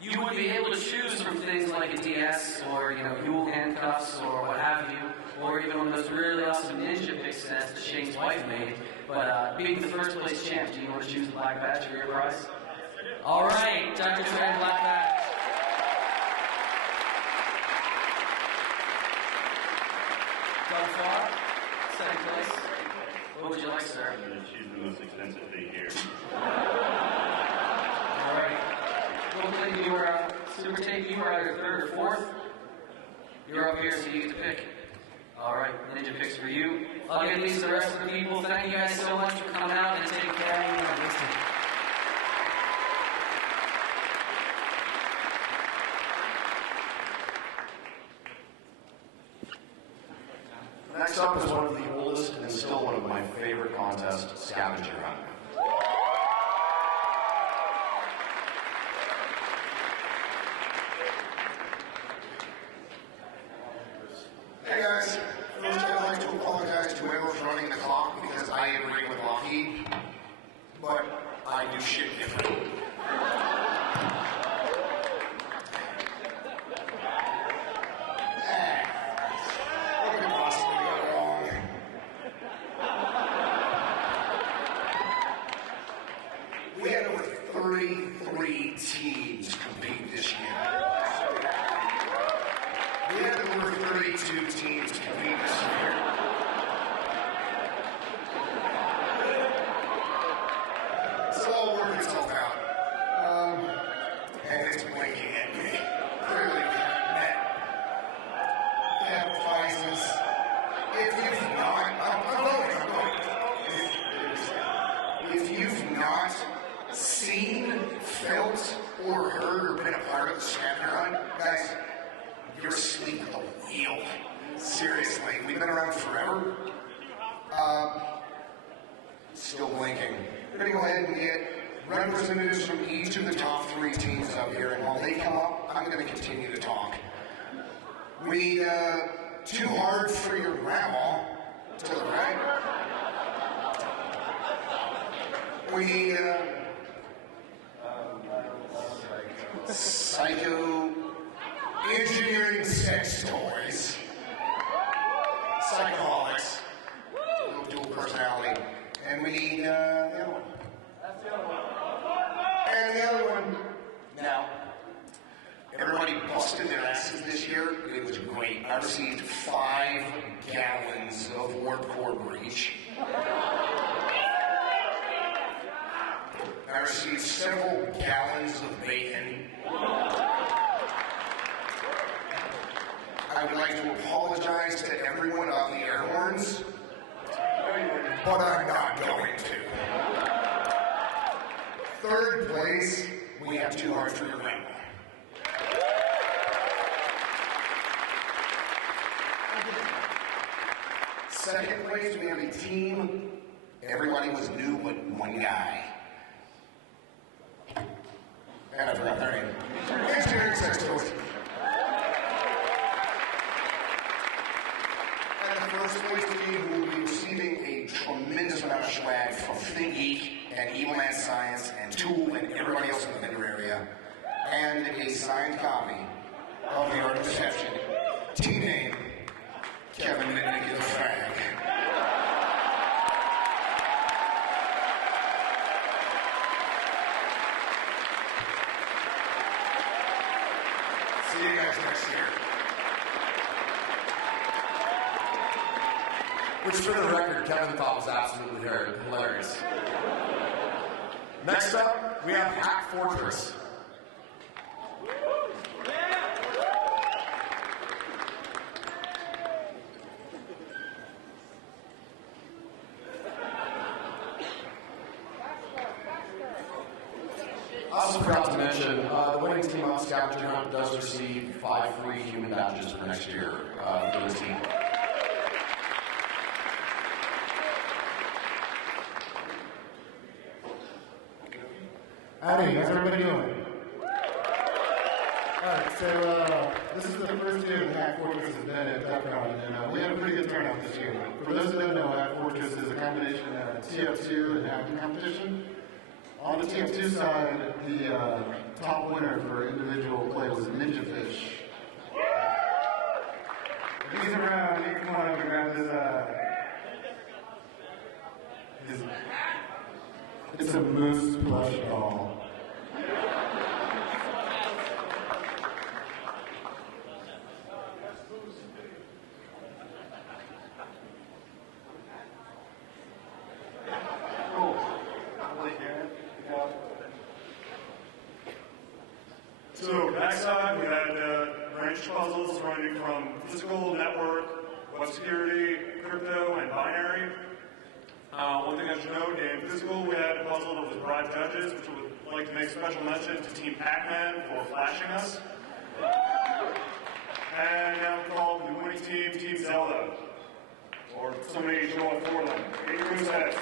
you would be able to choose from things like a DS or dual handcuffs or what have you, or even one of those really awesome ninja pick sets that Shane's wife made. But being the first place champ, do you want to choose the black badge for your prize? All right, Dr. Tran, black badge. Doug Farr, second place. What would you like, sir? I'm going to choose the most expensive thing here. All right. Well, you were Super Tape. You were either third or fourth. You're up here, so you get to pick. All right, ninja picks for you. I'll give these to the rest of the people. Thank you guys so much for coming out and taking care of me and listening. Next up is one of the oldest and still one of my favorite contests, Scavenger Hunt. Hey guys, first I'd like to apologize to whoever's running the clock because I agree with Lockheed, but I do shit different. What could possibly go wrong? We had over 33 teams compete this year. We had over 32 teams compete this year. It's all working itself out. And it's blinking at me. Clearly we haven't met. We have prizes. If you've not, I'm going. If you've not seen, felt, or heard, or been a part of the scavenger hunt, guys, you're asleep at the wheel. Seriously, we've been around forever. Still blinking. We're going to go ahead and get representatives from each of the top 3 teams up here, and while they come up, I'm going to continue to talk. We, Too Hard for Your Grandma, to the right. We, Psycho Engineering Sex Toys, Psychoholics, dual personality, and we need the other one. That's the other one. And the other one. Now, everybody busted their asses this year. It was great. I received 5 gallons of warp core breach. I received several gallons of bacon. I would like to apologize to everyone about the air horns, but I'm not going to. Third place, we have Too Hard for Your Grandma. Second place, we have a team. Everybody was new but one guy. And I forgot their name. Engineering Sex Toys. And the first place team will be receiving a tremendous amount of swag from Think Geek and Evil Man Science and Tool and everybody else in the vendor area, and a signed copy of your reception. Team name, Kevin Mitnick is a fag. See you guys next year. Which, for the record, Kevin thought was absolutely hilarious. Next up, we have Hack Fortress. I also forgot to mention, the winning team on Scavenger Hunt does receive 5 free human badges for next year for this team. Howdy, how's everybody doing? Alright, so this is the first year that Hack Fortress has been at DEFCON, and we had a pretty good turnout this year. For those who don't know, Hack Fortress is a combination of TF2 and hacking competition. On the TF2 side, the top winner for individual play was Ninja Fish. If he's around, you can come on up and grab his it's a moose plush doll. So backside, we had range puzzles ranging from physical, network, web security, crypto, and binary. One thing I should note, in physical, we had a puzzle that was bribe judges, which would like to make special mention to Team Pac-Man for flashing us. And now we call the winning team, Team Zelda. Or somebody show up for them. Get your moves heads.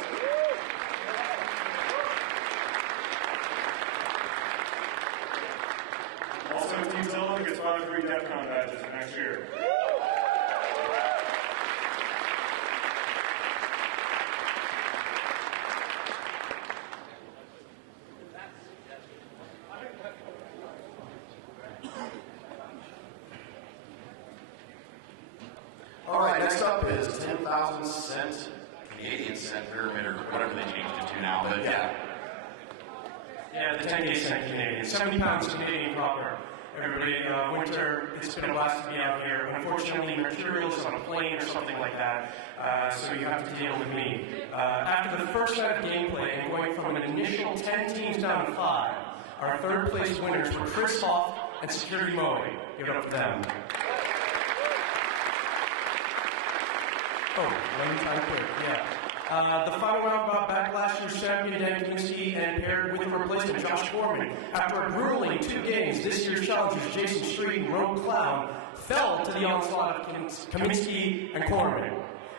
Also, Team Zelda gets 5 free DEFCON badges for next year. All right, next up is 10,000 cent Canadian cent pyramid, or whatever they changed it to now, but yeah. Yeah, the 10K cent Canadian. 70 pounds Canadian proper. Everybody, winter, it's been a blast to be out here. Unfortunately, material is on a plane or something like that, so you have to deal with me. After the first set of gameplay and going from an initial 10 teams down to 5, our third place winners were Chris Hoff and Security Moe. Give it up for them. Oh, let me time quick, yeah. The final round brought back last year's champion Dan Kaminsky and paired with replacement Josh Foreman. After a grueling 2 games, this year's challengers Jason Street and Rogue Clown fell to the onslaught of Kaminsky and Corman.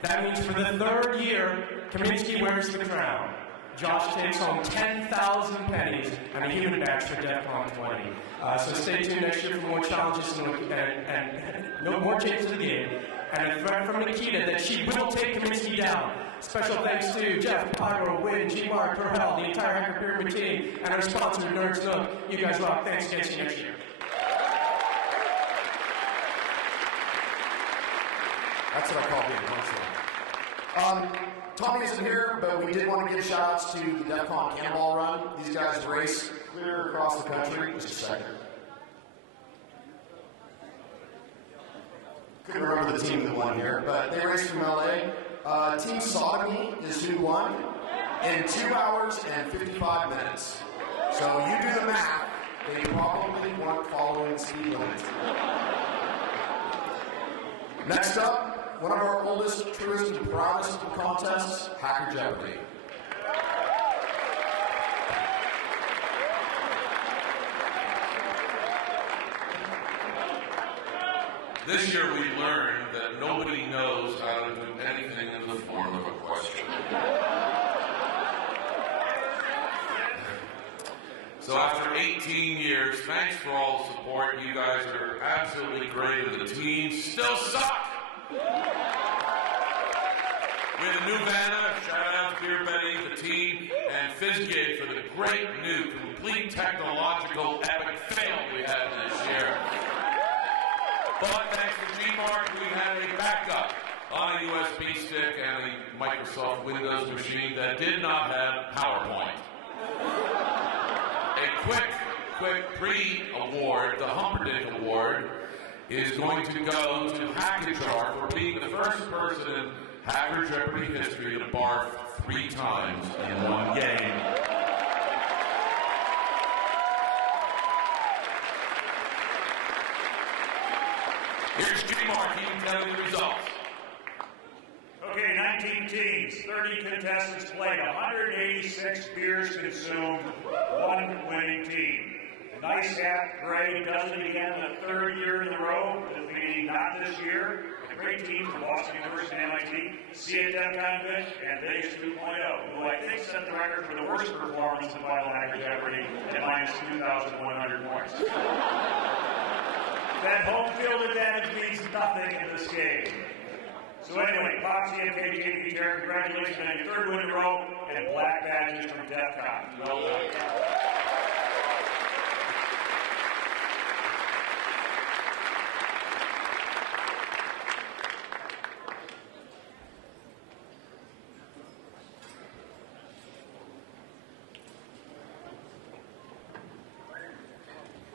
That means for the 3rd year, Kaminsky wears the crown. Josh takes home 10,000 pennies and a human badge for DEFCON 20. So stay tuned next year for more challenges and no more changes to the game. And a threat from Nikita that she will take Kaminsky down. Special thanks to Jeff, Pyro, Win, G-Mark, Perhel, the entire Hacker Pyramid team, and our sponsor, Nerds Nook. You guys rock. Thanks. See you next year. That's what I call being punctual. Tommy isn't here, but we did want to give shout-outs to the DEFCON Cannonball Run. These guys race clear across the country. Just a second. Couldn't remember the team that won here, but they raced from LA. Team Sodomy is who won in 2 hours and 55 minutes. So you do the math, they probably weren't following the speed limit. Next up, one of our oldest, truest, and proudest contests, Hacker Jeopardy. This year we learned that nobody knows how to do anything in the form of a question. So after 18 years, thanks for all the support. You guys are absolutely great, and the team still suck. We have a new Vanna, shout out to Beer Betty, the team, and Fizzgate for the great new, complete technological epic fail we had this year. USB stick and a Microsoft Windows machine that did not have PowerPoint. A quick pre-award, the Humperdinck Award, is going to go to Hackachar for being the first person in Hacker Jeopardy history to barf 3 times in one game. Here's Jimmy Mark, he can tell you the results. Okay, 19 teams, 30 contestants played, 186 beers consumed, 1 winning team. Nice hat, Gray does it again the 3rd year in a row, defeating not this year, a great team from Boston University and MIT, CA DEFCON Fish, and Vegas 2.0, who I think set the record for the worst performance in Final Hacker Jeopardy at minus 2,100 points. That home field advantage means nothing in this game. So anyway, Poxy and KGKP Chair, congratulations on your 3rd win in a row, and black badges from DEFCON. Well done.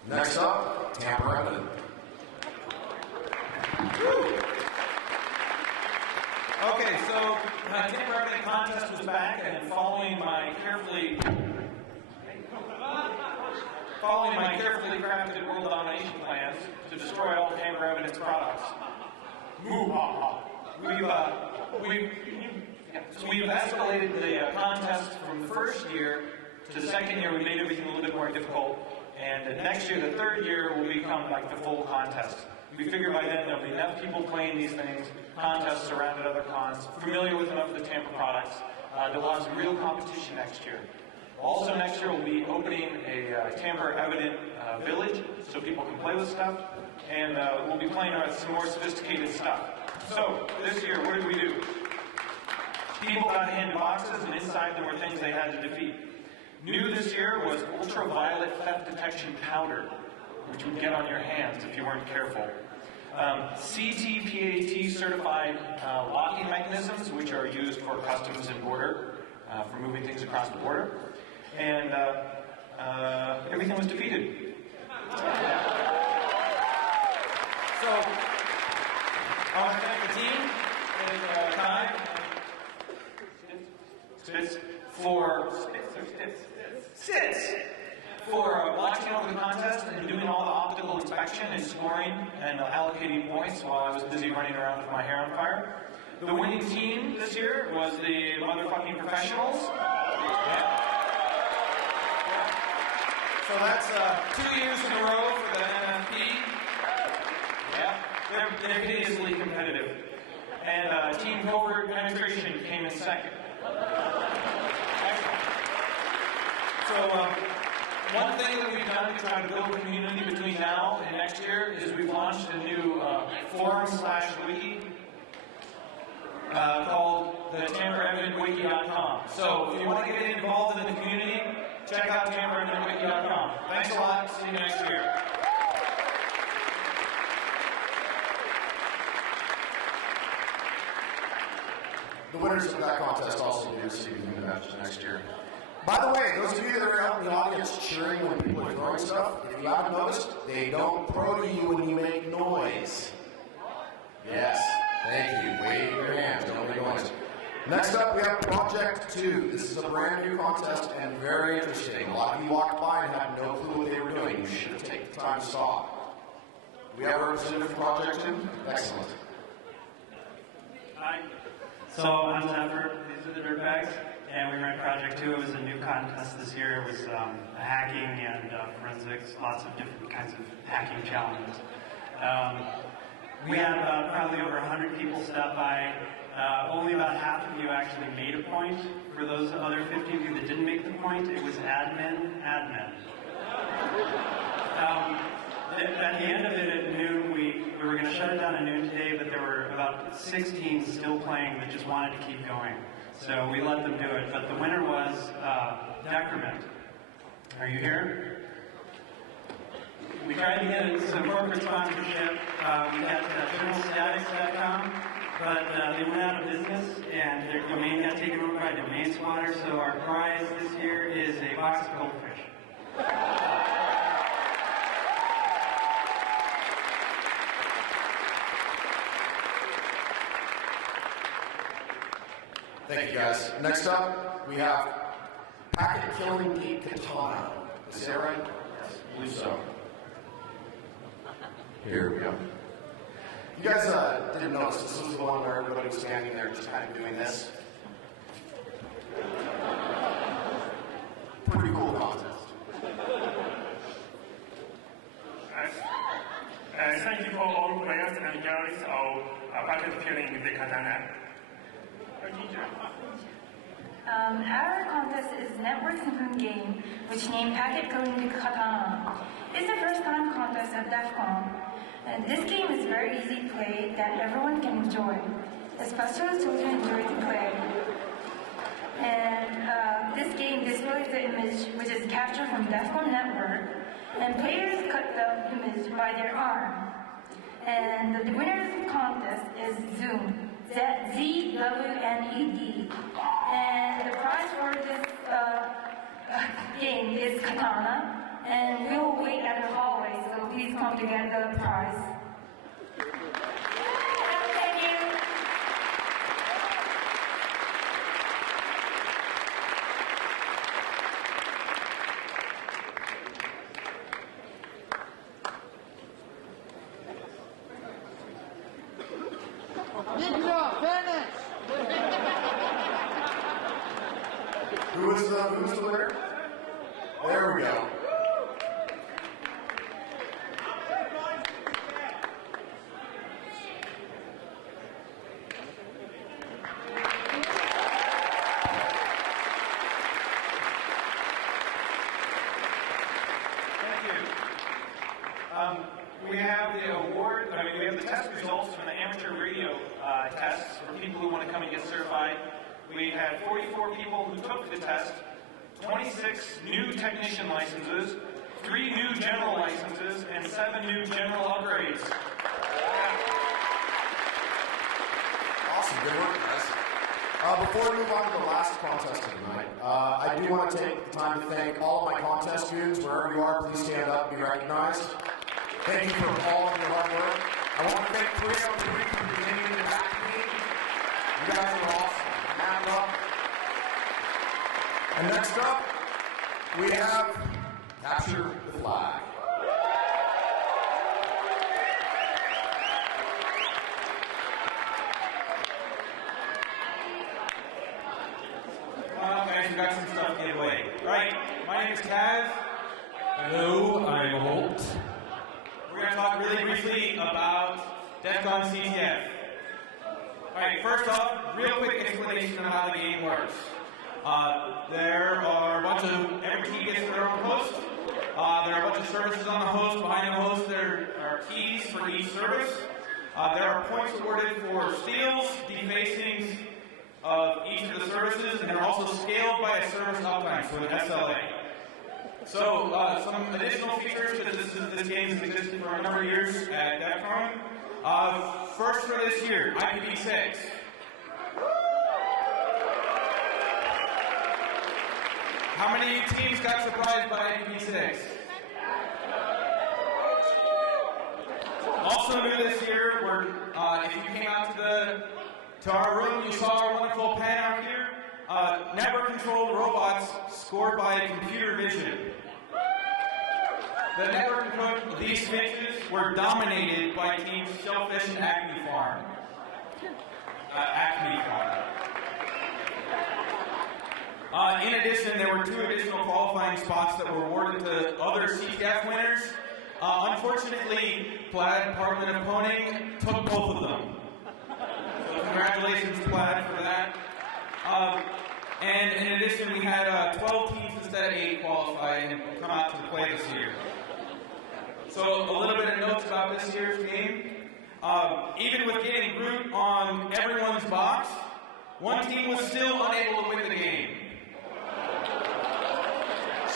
Next up, Tampa Revenant. Okay, so Tampa Revenant contest was back, and following my carefully crafted world domination plans to destroy all Tampa Revenant's products, we've escalated the contest from the 1st year to the 2nd year. We made everything a little bit more difficult. And next year, the 3rd year, will become like the full contest. We figure by then there'll be enough people playing these things, contests around at other cons, familiar with enough of the Tampa products, that we'll have some real competition next year. Also next year, we'll be opening a Tampa Evident village so people can play with stuff, and we'll be playing some more sophisticated stuff. So this year, what did we do? People got handed boxes, and inside there were things they had to defeat. New this year was ultraviolet theft detection powder, which would get on your hands if you weren't careful. CTPAT certified locking mechanisms, which are used for customs and border, for moving things across the border. And everything was defeated. So, I want to thank the team, and Kai, Stitz, for watching over the contest and doing all the optical inspection and scoring and allocating points while I was busy running around with my hair on fire. The winning team this year was the motherfucking professionals. Yeah. So that's 2 years in a row for the MFP. Yeah, they're hideously competitive. And Team Covert Penetration came in 2nd. So one thing that we've done to try to build a community between now and next year is we've launched a new forum/wiki called the TampaEvidentWiki.com. So if you want to get involved in the community, check out TampaEvidentWiki.com. Thanks a lot. See you next year. The winners of that contest also will be receiving new badges next year. By the way, those of you that are out in the audience cheering when people are throwing stuff, if you haven't noticed, they don't throw to you when you make noise. Yes, thank you. Wave your hands, don't make noise. Next up, we have Project 2. This is a brand new contest and very interesting. A lot of you walked by and had no clue what they were doing. You should have taken the time to stop. We have a representative from Project 2? Excellent. Hi. So I'm Zephyr. These are the dirtbags. And we ran Project 2. It was a new contest this year. It was hacking and forensics, lots of different kinds of hacking challenges. We had probably over 100 people stop by. Only about half of you actually made a point. For those other 50 of you that didn't make the point, it was admin. At the end of it at noon, we were going to shut it down at noon today, but there were about 16 still playing that just wanted to keep going. So we let them do it. But the winner was Decrement. Are you here? We tried to get some corporate sponsorship. We got GeneralStatics.com. but they went out of business and their domain got taken over by Domain Squatter. So our prize this year is a box of goldfish. Thank you, guys. Next up, we have Packet Killing Geek Katana. Is that right? Yes, I believe so. Here we go. You guys didn't notice this was the one where everybody was standing there just kind of doing this. Pretty cool contest. Thank you for all players and girls of Packet Killing the Katana. Our contest is Network Symphony game, which named Packet Coding the Katana. It's the first time contest at DEFCON. And this game is very easy to play that everyone can enjoy, especially children enjoy to play. And this game displays the image which is captured from DEFCON network, and players cut the image by their arm. And the winner of the contest is Zoom. ZWNED. And the prize for this game is Katana, and we will wait at the hallway, so please come to get the prize. Thank you. Who's the winner? There we go. We have the award, we have the test results from the amateur radio tests for people who want to come and get certified. We had 44 people who took the test, 26 new technician licenses, 3 new general licenses, and 7 new general upgrades. Awesome, good work, guys. Before we move on to the last contest of the night, I do want to take the time to thank all of my contest students. Wherever you are, please stand up and be recognized. Thank you for all of your hard work. I want to thank 3 out of 3 for beginning to back me. You guys are awesome. Hand up. And next up, we have Capture the Flag. Well, guys, we got some stuff to give away. Right, my name is Kaz. Hello, I'm Holt. We're going to talk really briefly about DEFCON CTF. Alright, first off, real quick explanation of how the game works. There are a bunch of, every team gets their own host. There are a bunch of services on the host. Behind the host, there are keys for each service. There are points awarded for steals, defacings of each of the services, and they're also scaled by a service uptime, so an SLA. So, some additional features, because this game has existed for a number of years at DEFCON. First for this year, IPv6. How many teams got surprised by IPv6? Also new this year, if you came out to our room, you saw our wonderful pen out here. Network-controlled robots scored by computer vision. The network-controlled, these spaces were dominated by teams Shellfish and Acme Farm. In addition, there were 2 additional qualifying spots that were awarded to other CTF winners. Unfortunately, Plaid Department of Poning took both of them. So congratulations, Plaid, for that. And in addition, we had 12 teams instead of 8 qualify and come out to play this year. So a little bit of notes about this year's game. Even with getting root on everyone's box, one team was still unable to win the game.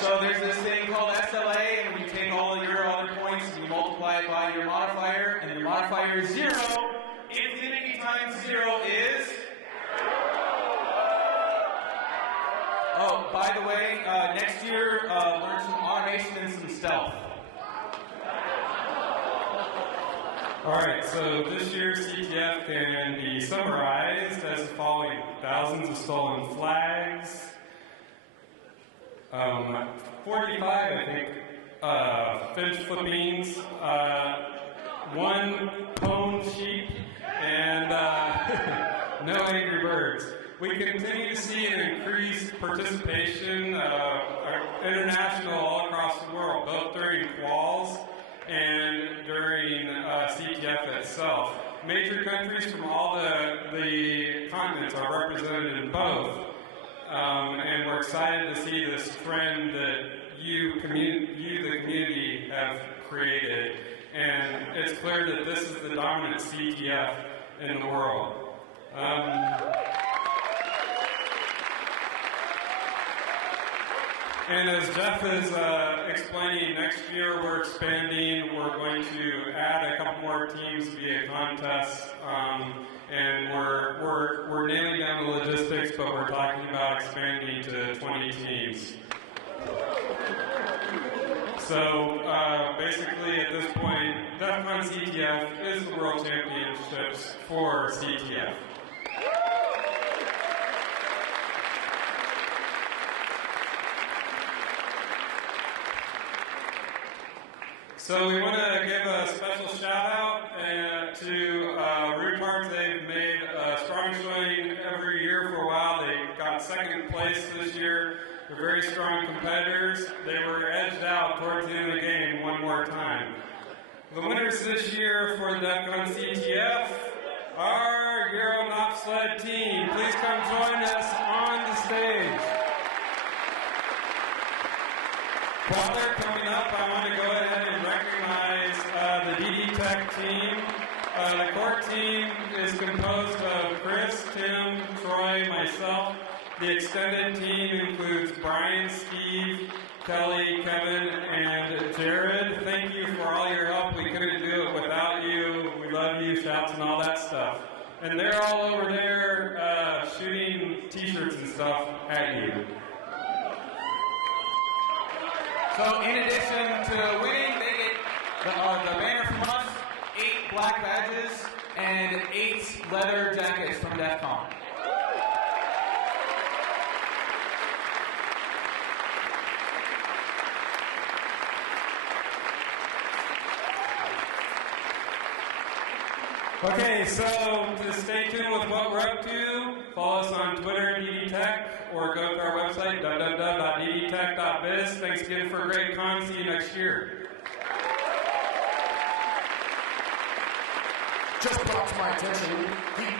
So there's this thing called SLA, and we take all of your other points and you multiply it by your modifier, and your modifier is 0, infinity times 0. hero is... Oh, by the way, next year, learn some automation and some stealth. Alright, so this year's CTF can be summarized as the following. Thousands of stolen flags, 45, I think, finch flippings, one pwned sheep, and no angry birds. We continue to see an increased participation international all across the world, both during quals and during CTF itself. Major countries from all the continents are represented in both, and we're excited to see this trend that you, the community, have created. And it's clear that this is the dominant CTF in the world. And as Jeff is explaining, next year we're expanding. We're going to add a couple more teams via contests, and we're nailing down the logistics, but we're talking about expanding to 20 teams. So basically, at this point, DEFCON CTF is the World Championships for CTF. So we want to give a special shout out to Root. They've made a strong showing every year for a while. They got second place this year. They're very strong competitors. They were edged out towards the end of the game one more time. The winners this year for the DEFCON CTF are Euro Knop Sled team. Please come join us on the stage. While they're coming up, I want to go ahead and recognize the DD Tech team. The court team is composed of Chris, Tim, Troy, myself. The extended team includes Brian, Steve, Kelly, Kevin, and Jared. Thank you for all your help. We couldn't do it without you. We love you, shouts and all that stuff. And they're all over there shooting t-shirts and stuff at you. So in addition to winning, they get the banner from us, 8 black badges, and 8 leather jackets from DEFCON. Okay, so to stay tuned with what we're up to, follow us on Twitter, DD Tech, or go to our website, www.ddtech.biz. Thanks again for a great con. See you next year. Just brought to my attention,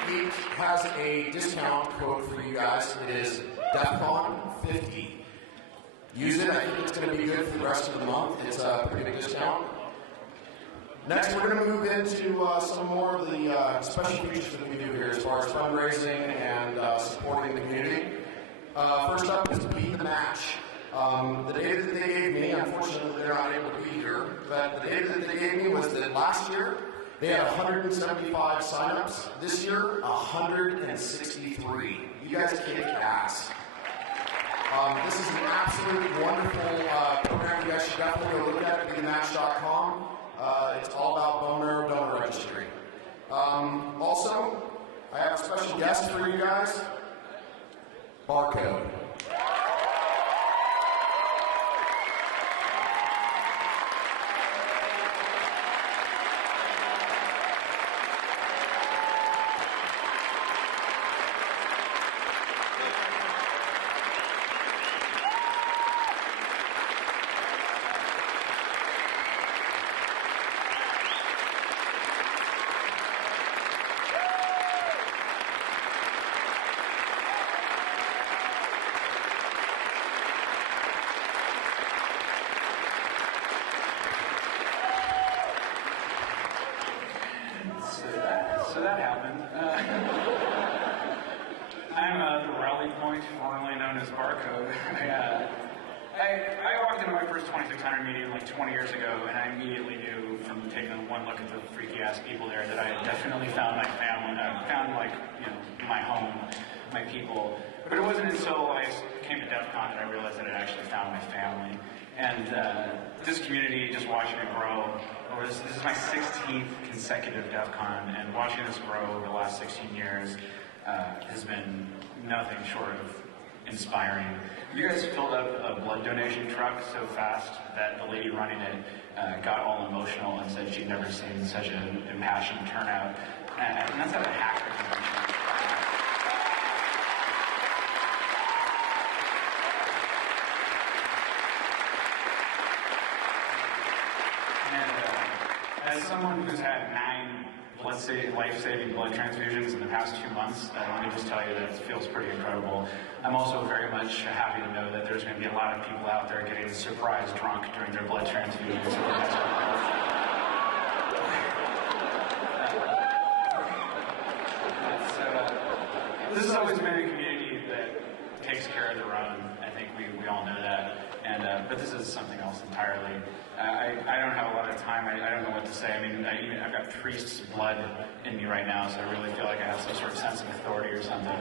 Geek has a discount code for you guys. It is DEFCON50. Use it. I think it's going to be good for the rest of the month. It's a pretty big discount. Next, we're going to move into some more of the special features that we do here as far as fundraising and supporting the community. First up is Beat the Match. The data that they gave me, unfortunately they're not able to be here, but the data that they gave me was that last year they had 175 signups. This year, 163. You guys kick ass. This is an absolute wonderful program. You guys should definitely go look at it, beatthematch.com. It's all about bone marrow donor registry. Also, I have a special guest for you guys, Barcode. So that happened. I'm the Rally Point, formerly known as Barcode. I walked into my first 2600 meeting like 20 years ago, and I immediately knew from taking a one look at the freaky ass people there that I had definitely found my family, found like, you know, my home, my people. But it wasn't until I came to DEFCON that I realized that I actually found my family. And this community, just watching it grow, this is my 16th consecutive DEFCON, and watching this grow over the last 16 years has been nothing short of inspiring. You guys filled up a blood donation truck so fast that the lady running it got all emotional and said she'd never seen such an impassioned turnout. And that's at a hacker convention. As someone who's had 9 life-saving blood transfusions in the past 2 months, let me just tell you that it feels pretty incredible. I'm also very much happy to know that there's going to be a lot of people out there getting surprise drunk during their blood transfusions. This has always been a community that takes care of their own. I think we all know that. But this is something else entirely. I don't have a lot of time. I don't know what to say. I mean, I've got priest's blood in me right now, so I really feel like I have some sort of sense of authority or something.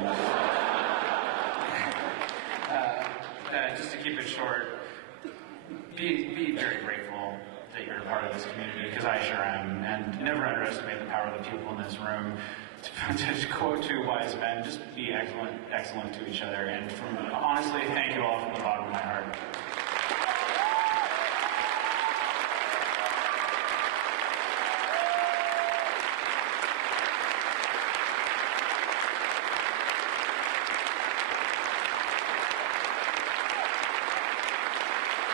Just to keep it short, be very grateful that you're a part of this community, because I sure am. And never underestimate the power of the people in this room. To quote two wise men, just be excellent to each other. And honestly, thank you all from the bottom of my heart.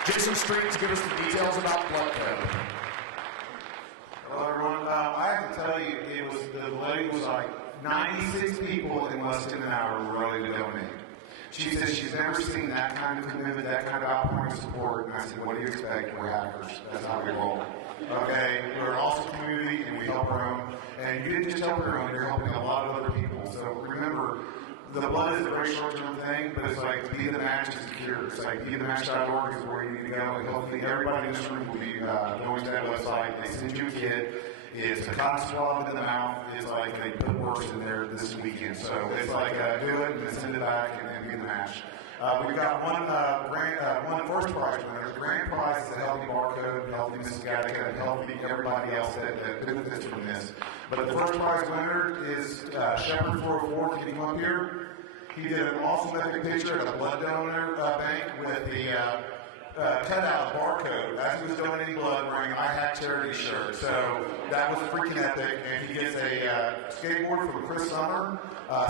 Jason Street to give us the details about Blood Code. Hello, everyone. I have to tell you, the lady was like 96 people in less than an hour were ready to donate. She said she's never seen that kind of commitment, that kind of outpouring of support. And I said, what do you expect? We're hackers. That's how we roll. Okay? We're an awesome community, and we help our own. And you didn't just help your own, you're helping a lot of other people. So remember, the blood is a very short-term thing, but it's like be the match is the cure. It's like bethematch.org is where you need to go, and hopefully everybody in this room will be going to that website. They send you a kit. It's a cotton swab in the mouth. It's like they put works in there this weekend. So it's like do it and then send it back and then be the match. We've got one first prize winner. The grand prize is a healthy barcode, healthy Mrs. Gattaca, and healthy everybody else that benefits from this. But the first prize winner is Shepherd 404. Can you come up here? He did an awesome epic picture at a blood donor bank with the cutout barcode as he was donating blood wearing I Hack Charity shirt. So that was freaking epic. And he gets a skateboard from Chris Summer,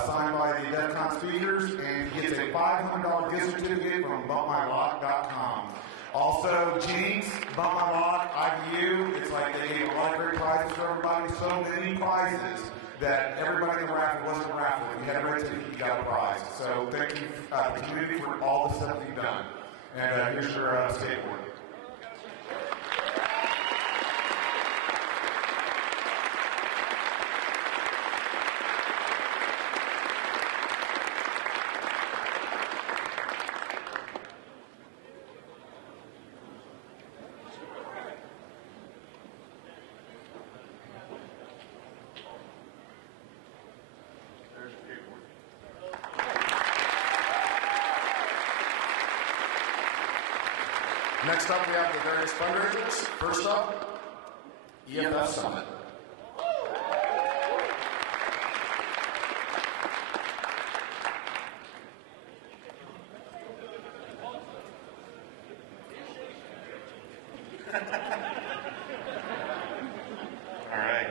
signed by the DEFCON speakers, and he gets a $500 gift certificate from bumpmylock.com. Also, Jinx, Bump My Lock, IVU, it's like they gave a lot of great prizes for everybody, so many prizes that everybody in the raffle wasn't a raffle. If you had a red ticket, you got a prize. So thank you, the community, for all the stuff that you've done. And here's your skateboard. Next up, we have the various fundraisers. First up, EFF Summit. Alright.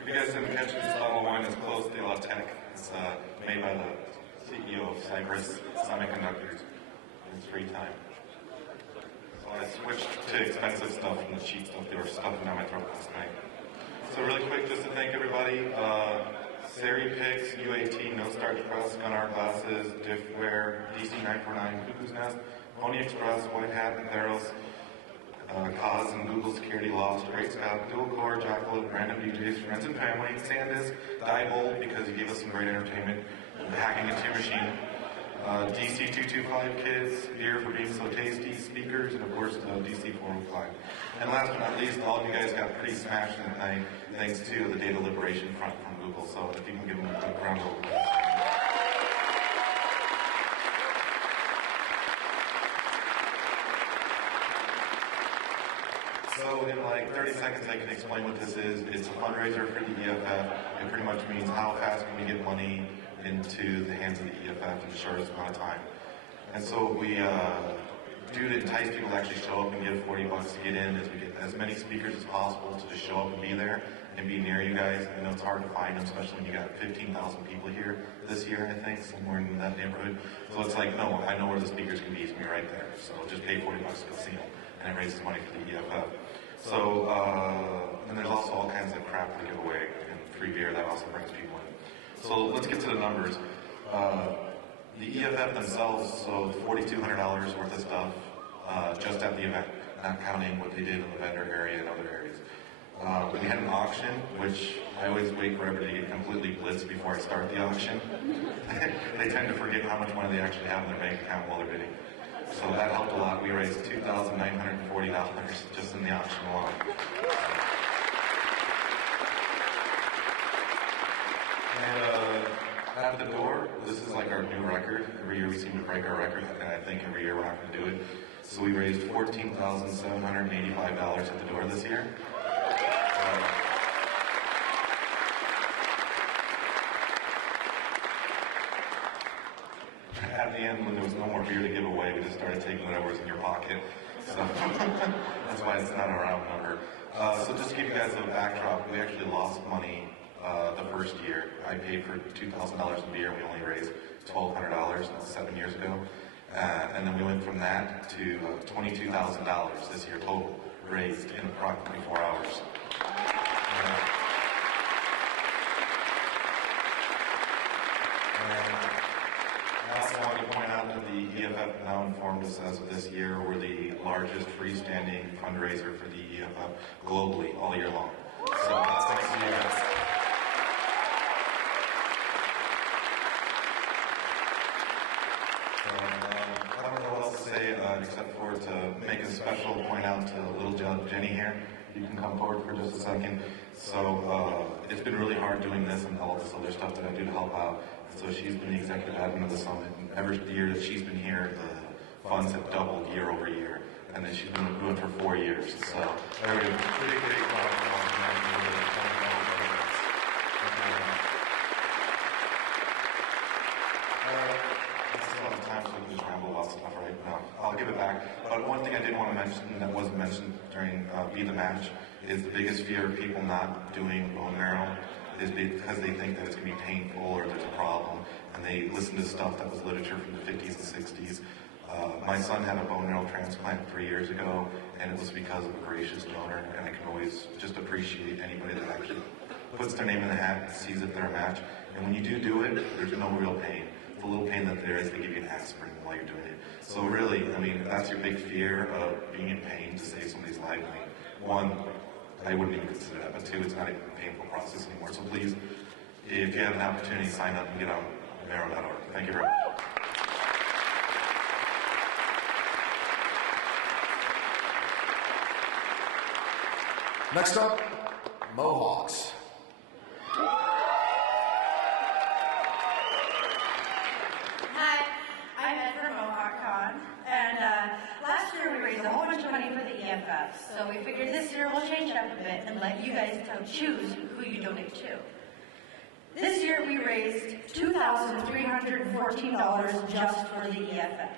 If you guys didn't catch this bottle of wine is Close de la Tech. It's made by the CEO of Cypress Semiconductors in his free time. So I switched to expensive stuff from the cheap stuff they were stuffing down my throat last night. So really quick, just to thank everybody, Sari Picks, UAT, No Starch Press, Gun Art Glasses, Diffware, DC949, Cuckoo's Nest, Pony Express, White Hat and Theros, Cause and Google Security Lost, Great Scout, Dual Core, Jackalope, Random DJs, Friends and Family, Sandisk, Diebold, because you gave us some great entertainment, hacking into your machine, DC 225 kids, beer for being so tasty, speakers, and of course DC 405. And last but not least, all of you guys got pretty smashed that night thanks to the Data Liberation Front from Google. So if you can give them a quick round of applause. So in like 30 seconds I can explain what this is. It's a fundraiser for the EFF. It pretty much means how fast can we get money into the hands of the EFF in the shortest amount of time. And so we do to entice people to actually show up and give $40 to get in, as we get as many speakers as possible to just show up and be there and be near you guys. I know it's hard to find them, especially when you got 15,000 people here this year, I think, somewhere in that neighborhood. So it's like, no, I know where the speakers can be. It's gonna be right there. So just pay $40 to go see them, and it raises money for the EFF. So, and there's also all kinds of crap to give away, and free beer that also brings people in. So let's get to the numbers. The EFF themselves sold $4,200 worth of stuff just at the event, not counting what they did in the vendor area and other areas. We had an auction, which I always wait for everybody to get completely blitzed before I start the auction. They tend to forget how much money they actually have in their bank account while they're bidding. So that helped a lot. We raised $2,940 just in the auction alone. And at the door, this is like our new record. Every year we seem to break our record, and I think every year we're not going to do it. So we raised $14,785 at the door this year. At the end, when there was no more beer to give away, we just started taking whatever was in your pocket. So that's why it's not a round number. So just to give you guys a backdrop, we actually lost money the first year. I paid for $2,000 in beer, and we only raised $1,200. That was 7 years ago. And then we went from that to $22,000 this year total, raised in approximately 4 hours. I also wanted to point out that the EFF now informed us as of this year we're the largest freestanding fundraiser for the EFF globally all year long. So that's thanks to you guys. I don't know what else to say except for to make a special point out to little Jenny here. You can come forward for just a second. So it's been really hard doing this and all this other stuff that I do to help out. So she's been the executive admin of the summit, and every year that she's been here, the funds have doubled year over year, and then she's been doing it for 4 years. So very good, pretty big I'll give it back. But one thing I did want to mention that wasn't mentioned during Be the Match is the biggest fear of people not doing bone marrow is because they think that it's going to be painful or there's a problem, and they listen to stuff that was literature from the 50s and 60s. My son had a bone marrow transplant 3 years ago, and it was because of a gracious donor, and I can always just appreciate anybody that actually puts their name in the hat and sees if they're a match. And when you do it, there's no real pain. The little pain that there is, they give you an aspirin while you're doing it. So really, I mean, that's your big fear of being in pain to save somebody's life. I mean, one, I wouldn't even consider that, but two, it's not even a painful process anymore. So please, if you have an opportunity, sign up and get on marrow.org. Thank you very much. Next up, Mohawks. Hi, I'm Ed from MohawkCon, and last year we raised a whole bunch of money for the EFF, so we figured this year we'll change it up a bit and let you guys choose who you donate to. This year we raised $2,314 just for the EFF.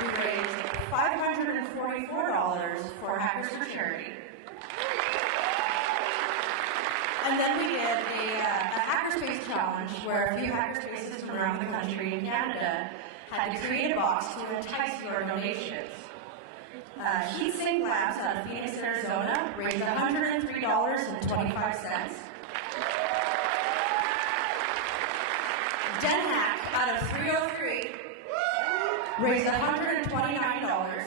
We raised $544 for Hackers for Charity. And then we did a Hackerspace challenge where a few hackerspaces from around the country and Canada had to create a box to entice your donations. Heat Sink Labs out of Phoenix, Arizona raised $103.25. DenHack out of 303 raised $129.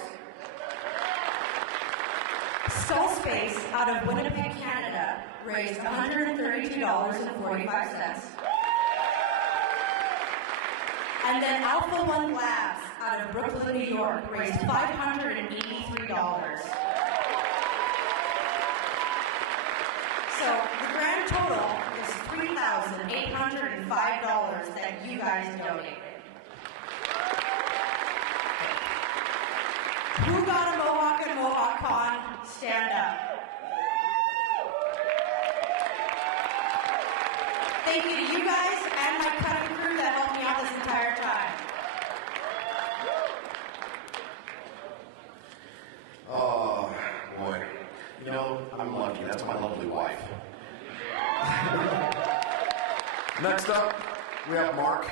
Skull Space out of Winnipeg, Canada raised $132.45. And then Alpha One Labs out of Brooklyn, New York raised $583. So the grand total is $3,805 that you guys donated. Who got a Mohawk at MohawkCon? Stand up. Thank you to you guys and my cutting crew that helped me out this entire time. Oh, boy. You know, I'm lucky. That's my lovely wife. Next up, we have Mark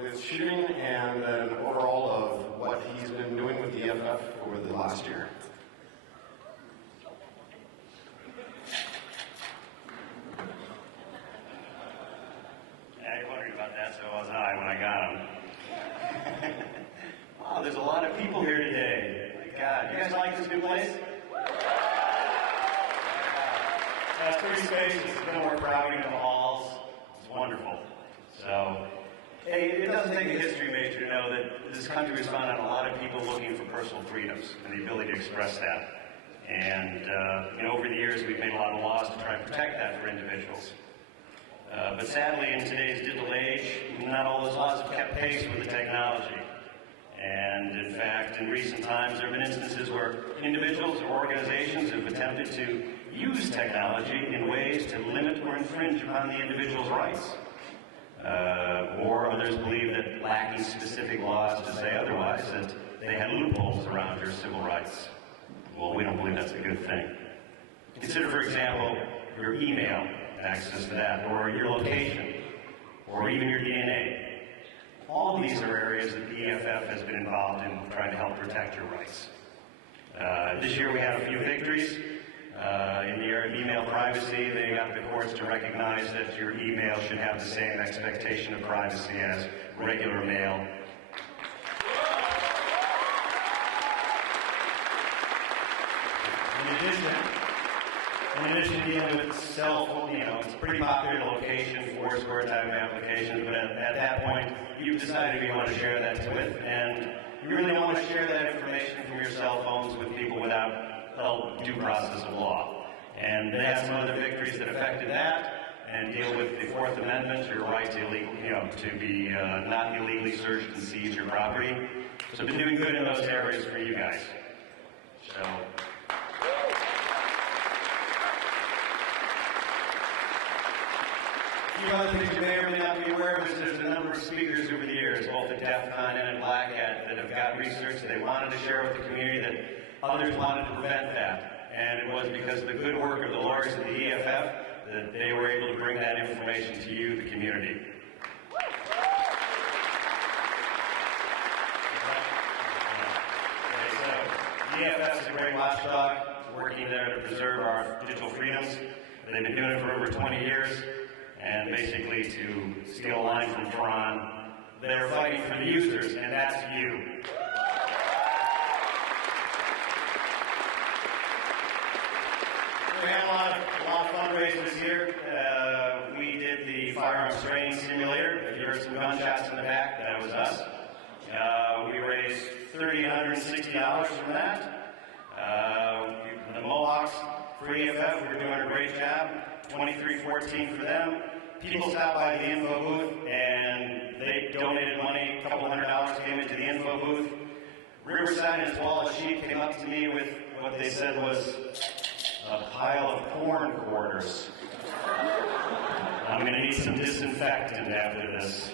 with shooting and an overall of what he's been doing with the EFF over the last year. Yeah, you're wondering about that, so was I when I got him. Wow, there's a lot of people here today. My God, you guys like this new place? Yeah, it's pretty spacious. It's been more crowding in the halls. It's wonderful. So, hey, it doesn't take a history major to know that this country was founded on a lot of people looking for personal freedoms and the ability to express that. And, over the years, we've made a lot of laws to try and protect that for individuals. But sadly, in today's digital age, not all those laws have kept pace with the technology. And in fact, in recent times, there have been instances where individuals or organizations have attempted to use technology in ways to limit or infringe upon the individual's rights. Or others believe that lacking specific laws to say otherwise, that they had loopholes around your civil rights. Well, we don't believe that's a good thing. Consider, for example, your email, access to that, or your location, or even your DNA. All of these are areas that the EFF has been involved in trying to help protect your rights. This year we had a few victories. In the area of email privacy, they got the courts to recognize that your email should have the same expectation of privacy as regular mail. In addition to dealing with cell phone, it's a pretty popular location, Foursquare type of applications, but at that point, you've decided who you want to share that with, and you really don't want to share that information from your cell phones with people without due process of law. And they had some other victories that affected that, and deal with the Fourth Amendment, your right to be not illegally searched and seize your property. So I've been doing good in those areas for you guys. So. You know, things you may or may not be aware of is there's a number of speakers over the years, both at DEFCON and at Black Hat, that have got research that they wanted to share with the community that others wanted to prevent that. And it was because of the good work of the lawyers at the EFF that they were able to bring that information to you, the community. Okay, so the EFF is a great watchdog, working there to preserve our digital freedoms. They've been doing it for over 20 years. And basically, to steal a line from Ferran, they're fighting for the users, and that's you. We had a lot of fundraisers here. We did the firearms training simulator. If you heard some gunshots in the back, that was us. We raised $3,160 from that. The Mohawks for EFF, we were doing a great job. $23.14 for them. People stopped by the info booth and they donated money. A couple $100 came into the info booth. Riverside and Swallow Sheep came up to me with what they said was a pile of corn quarters. I'm going to need some disinfectant after this.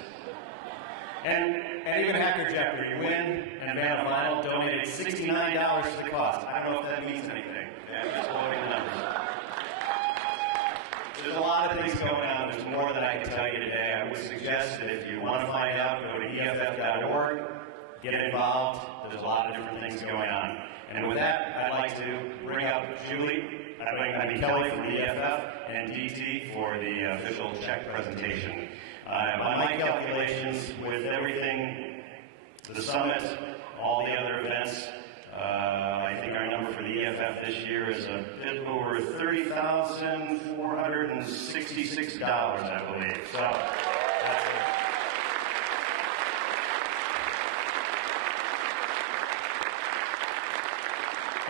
And even Hacker Jeff, where you win, and Van Vinyl donated $69 for the cost. I don't know if that means anything. I'm just quoting the numbers. There's a lot of things going on. There's more than I can tell you today. I would suggest that if you want to find out, go to EFF.org, get involved. There's a lot of different things going on. And with that, I'd like to bring up Kelly from the EFF and DT for the official check presentation. By my calculations, with everything, the summit, all the other events, I think our number for the EFF this year is a bit over $30,466, I believe. So that's it.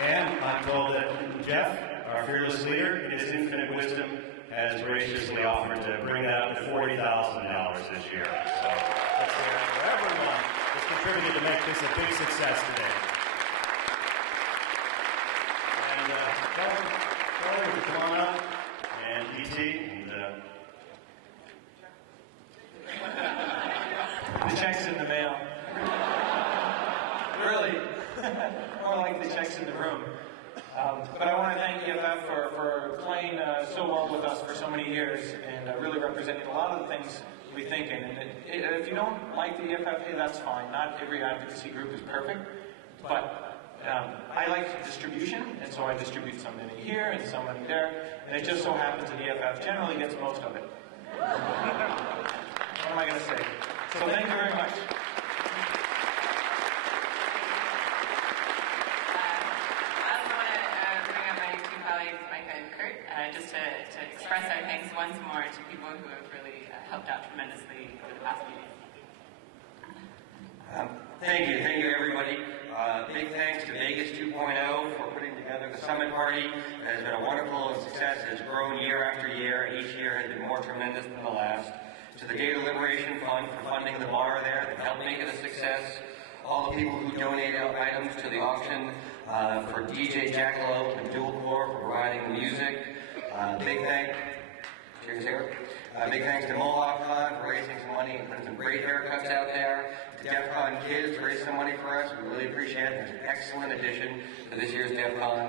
And I'm told that Jeff, our fearless leader, in his infinite wisdom, has graciously offered to bring that up to $40,000 this year. So let's hear it for everyone that's contributed to make this a big success today. And Kelly, come on up, and DT, The check's in the mail. Really? More like the check's in the room. But I want to thank EFF for playing so well with us for so many years and really representing a lot of the things we think. And if you don't like the EFF, hey, that's fine. Not every advocacy group is perfect. But I like distribution, and so I distribute some money here and some money there. And it just so happens that EFF generally gets most of it. What am I going to say? So thank you very much. Just to express our thanks once more to people who have really helped out tremendously over the past few days. Thank you everybody. Big thanks to Vegas 2.0 for putting together the summit party. It has been a wonderful success, has grown year after year, and each year has been more tremendous than the last. To the Data Liberation Fund for funding the bar there that helped make it a success. All the people who donated items to the auction, for DJ Jackalope and Dual Core for providing the music. Big thanks to Mohawk Con for raising some money and putting some great haircuts out there. To DEFCON Kids to raise some money for us. We really appreciate it. It's an excellent addition to this year's DEFCON.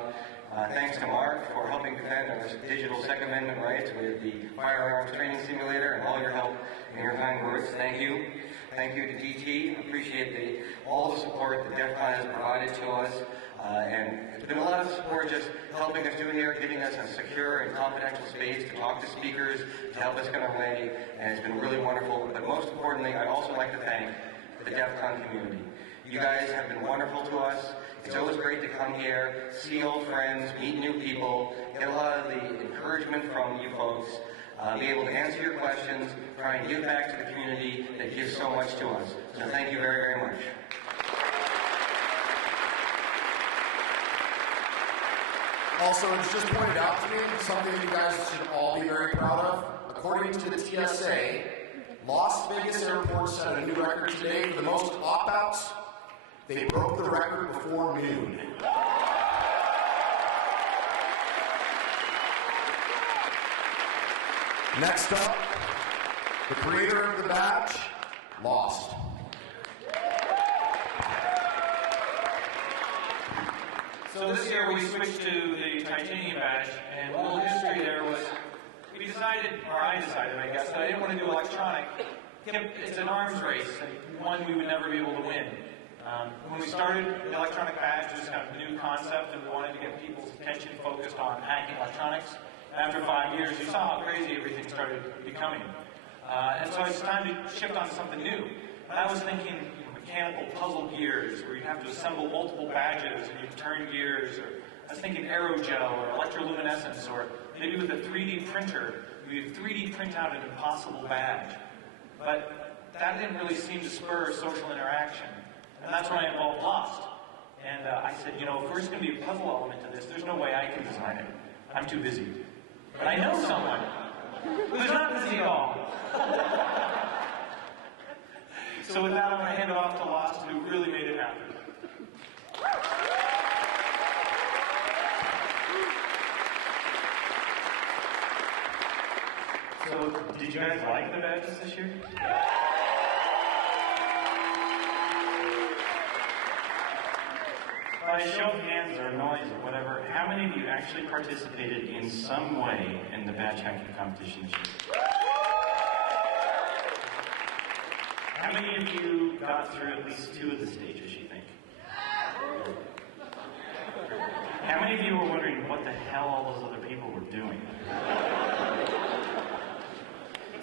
Thanks to Mark for helping defend our digital Second Amendment rights with the firearms training simulator and all your help and your kind words. Thank you. Thank you to DT. Appreciate all the support that DEFCON has provided to us. And it's been a lot of support just helping us do here, giving us a secure and confidential space to talk to speakers, to help us get our way, and it's been really wonderful. But most importantly, I'd also like to thank the DEFCON community. You guys have been wonderful to us. It's always great to come here, see old friends, meet new people, get a lot of the encouragement from you folks, be able to answer your questions, try and give back to the community that gives so much to us. So thank you very, very much. Also, it's just pointed out to me, something you guys should all be very proud of. According to the TSA, Las Vegas Airport set a new record today for the most opt-outs. They broke the record before noon. Next up, the creator of the badge, lost. So this year we switched to the titanium badge, and a little history there was, we decided, or I decided, I guess, that I didn't want to do electronic. It's an arms race, and one we would never be able to win. When we started the electronic badge, it was kind of a new concept, and we wanted to get people's attention focused on hacking electronics. After 5 years, you saw how crazy everything started becoming. And so it's time to shift on to something new. And I was thinking mechanical puzzle gears, where you have to assemble multiple badges and you turn gears, or I was thinking aerogel or electroluminescence, or maybe with a 3D printer, you 3D print out an impossible badge. But that didn't really seem to spur social interaction. And that's when I involved Lost. And I said, you know, if there's going to be a puzzle element to this, there's no way I can design it. I'm too busy. But I know someone who's not busy at all. So with that, I'm going to hand it off to Lost, who really made it happen. So, did you guys like the badges this year? By show of hands or noise or whatever, how many of you actually participated in some way in the badge hacking competition this year? How many of you got through at least 2 of the stages, you think? How many of you were wondering what the hell all those other people were doing?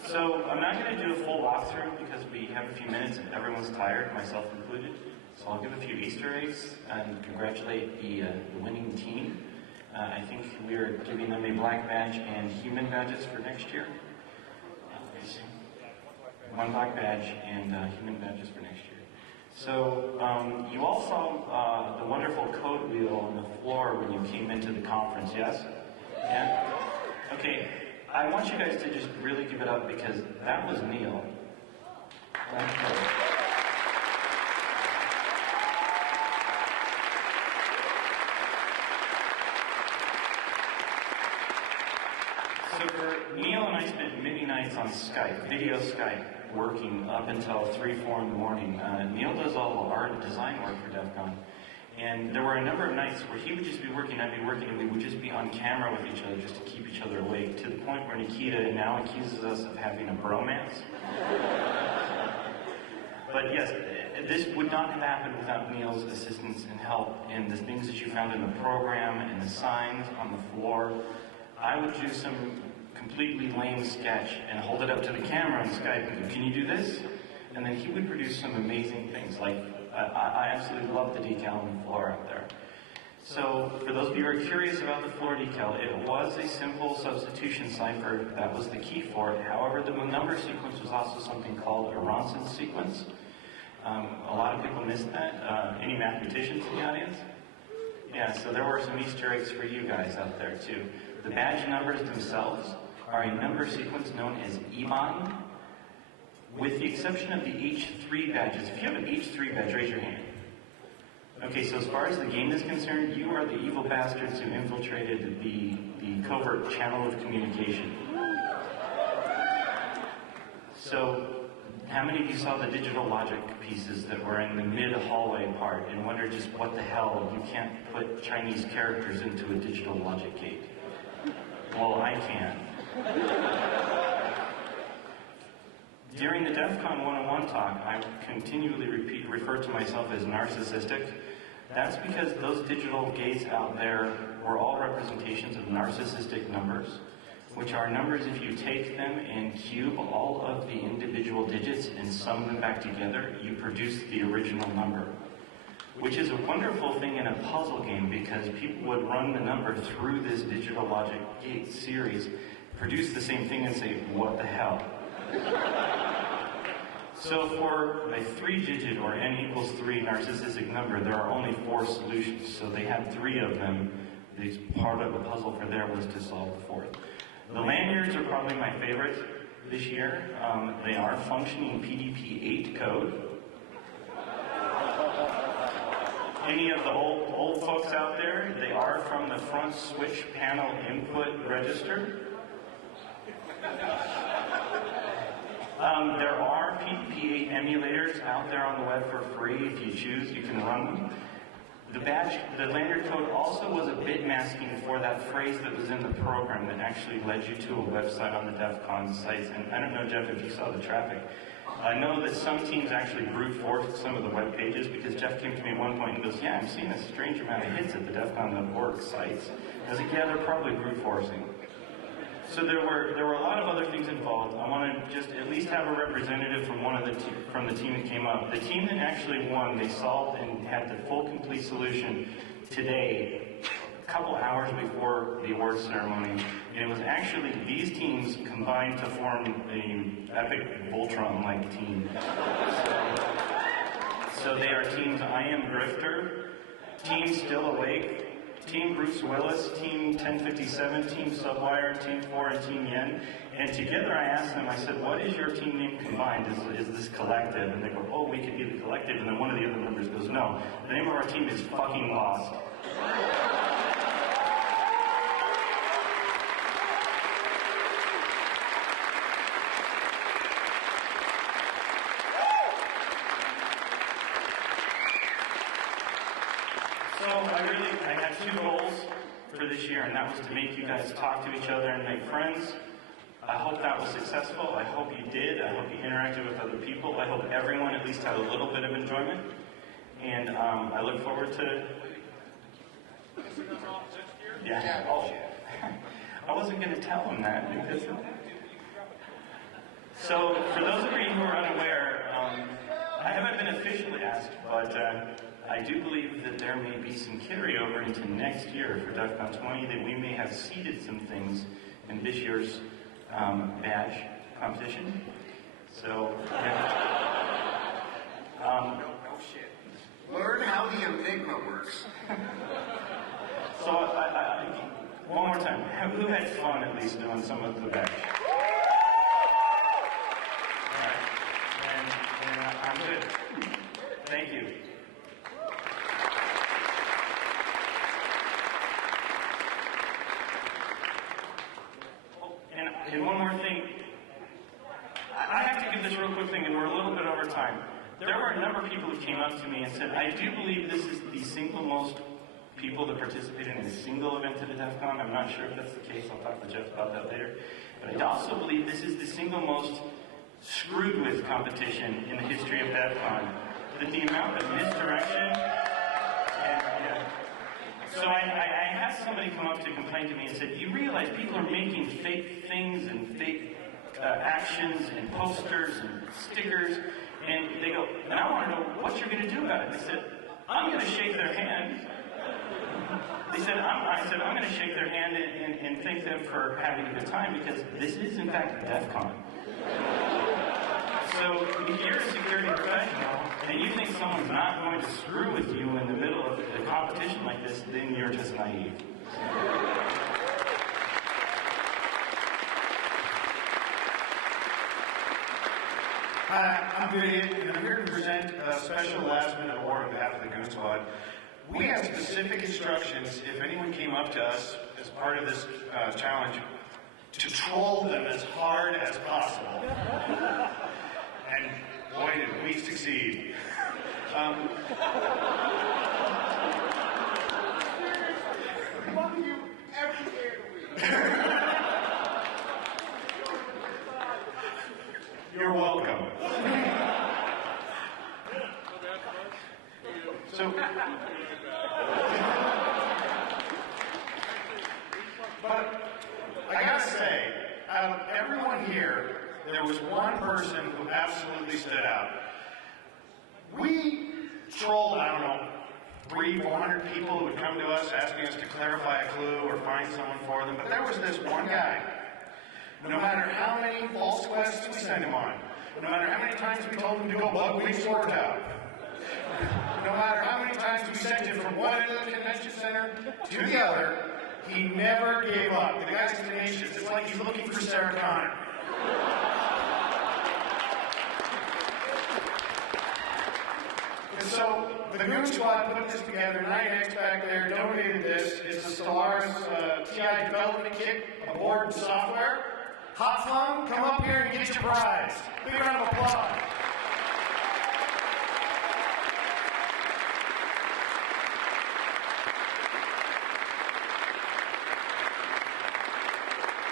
So I'm not going to do a full walkthrough because we have a few minutes and everyone's tired, myself included. So I'll give a few Easter eggs and congratulate the winning team. I think we are giving them a black badge and human badges for next year. One black badge and human badges for next year. So you all saw the wonderful code wheel on the floor when you came into the conference, yes? Yeah? Okay, I want you guys to just really give it up because that was Neil. So for Neil and I spent many nights on Skype, video Skype, working up until 3, 4 in the morning. Neil does all the art and design work for DEFCON. And there were a number of nights where he would just be working, I'd be working, and we would just be on camera with each other just to keep each other awake, to the point where Nikita now accuses us of having a bromance. But yes, this would not have happened without Neil's assistance and help in the things that you found in the program and the signs on the floor. I would do some completely lame sketch and hold it up to the camera on Skype and go, can you do this? And then he would produce some amazing things. Like, I absolutely love the decal on the floor out there. So, for those of you who are curious about the floor decal, it was a simple substitution cipher. That was the key for it. However, the number sequence was also something called a Ronson sequence. A lot of people missed that. Any mathematicians in the audience? Yeah, so there were some Easter eggs for you guys out there, too. The badge numbers themselves are a number sequence known as EBON, with the exception of the H3 badges. If you have an H3 badge, raise your hand. Okay, so as far as the game is concerned, you are the evil bastards who infiltrated the covert channel of communication. So, how many of you saw the digital logic pieces that were in the mid-hallway part and wondered just what the hell, you can't put Chinese characters into a digital logic gate? Well, I can. During the DEFCON 101 talk, I continually refer to myself as narcissistic. That's because those digital gates out there were all representations of narcissistic numbers, which are numbers if you take them and cube all of the individual digits and sum them back together, you produce the original number. Which is a wonderful thing in a puzzle game because people would run the number through this digital logic gate series, produce the same thing and say, what the hell? So for a 3-digit or n equals 3 narcissistic number, there are only 4 solutions. So they had 3 of them. Part of the puzzle for there was to solve the 4th. The lanyards are probably my favorite this year. They are functioning PDP-8 code. Any of the old folks out there, they are from the front switch panel input register. There are PDP-8 emulators out there on the web for free. If you choose, you can run them. The lanyard code also was a bit masking for that phrase that was in the program that actually led you to a website on the DEFCON sites. And I don't know, Jeff, if you saw the traffic. I know that some teams actually brute forced some of the web pages because Jeff came to me at one point and goes, yeah, I'm seeing a strange amount of hits at the DEFCON.org sites. I was like, yeah, they're probably brute forcing. So there were a lot of other things involved. I want to just at least have a representative from from the team that came up. The team that actually won, they solved and had the full complete solution today, a couple hours before the awards ceremony. And it was actually these teams combined to form an epic Voltron-like team. So they are teams I Am Grifter, Team Still Awake, Team Bruce Willis, Team 1057, Team Subwire, Team 4, and Team Yen. And together I asked them, I said, what is your team name combined? Is this collective? And they go, oh, we could be the collective. And then one of the other members goes, no, the name of our team is fucking Lost. I had 2 goals for this year, and that was to make you guys talk to each other and make friends. I hope that was successful. I hope you did. I hope you interacted with other people. I hope everyone at least had a little bit of enjoyment. And I look forward to... Yeah. Oh, I wasn't going to tell them that because... So, for those of you who are unaware, I haven't been officially asked, but I do believe that there may be some carryover into next year for DEFCON 20, that we may have seeded some things in this year's badge competition. So, no shit. Learn how the Enigma works. So, one more time, who had fun at least doing some of the badge? All right, and I'm good. Thank you. And one more thing, I have to give this real quick thing, and we're a little bit over time. There were a number of people who came up to me and said, I do believe this is the single most people that participated in a single event at a DEFCON. I'm not sure if that's the case. I'll talk to Jeff about that later. But I also believe this is the single most screwed with competition in the history of DEFCON. That the amount of misdirection and, So I had somebody come up to complain to me and said, you realize people are making fake things and fake actions and posters and stickers, and they go, and I want to know what you're going to do about it. They said, I'm going to shake their hand. They said, I said, I'm going to shake their hand and thank them for having a good time, because this is, in fact, DEFCON. So if you're a security professional and you think someone's not going to screw with you in the middle of a competition like this, then you're just naive. Hi, I'm Goody, and I'm here to present a special last-minute award on behalf of the Goon Squad. We have specific instructions, if anyone came up to us as part of this challenge, to troll them as hard as possible. And boy, did we succeed. You're welcome. So, but I gotta say, out of everyone here, there was one person who absolutely stood out. We trolled, I don't know, 300-400 people who would come to us asking us to clarify a clue or find someone for them, but there was this one guy. No matter how many false quests we sent him on, no matter how many times we told him to go bug sword out, no matter how many times we sent him from one end of the convention center to the other, he never gave up. The guy's tenacious. It's like he's looking for Sarah Connor. And so the Goon Squad put this together. 9X back there donated this. It's a Stellaris TI development kit, a board and software. Hot Flung, come up here and get your prize. Big round of applause.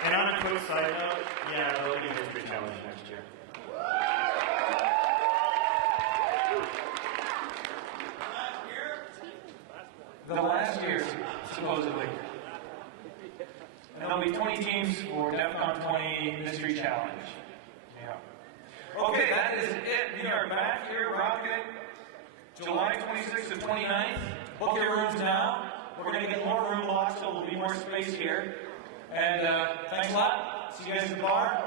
And on a quick side note, yeah, there'll be a history challenge next year. The last year, supposedly. And there'll be 20 teams for DEFCON 20 Mystery Challenge. Yeah. Okay, that is it. We are back here rocking it. July 26th to 29th. Book your rooms now. We're going to get more room blocks, so there'll be more space here. And thanks a lot. See you guys at the bar.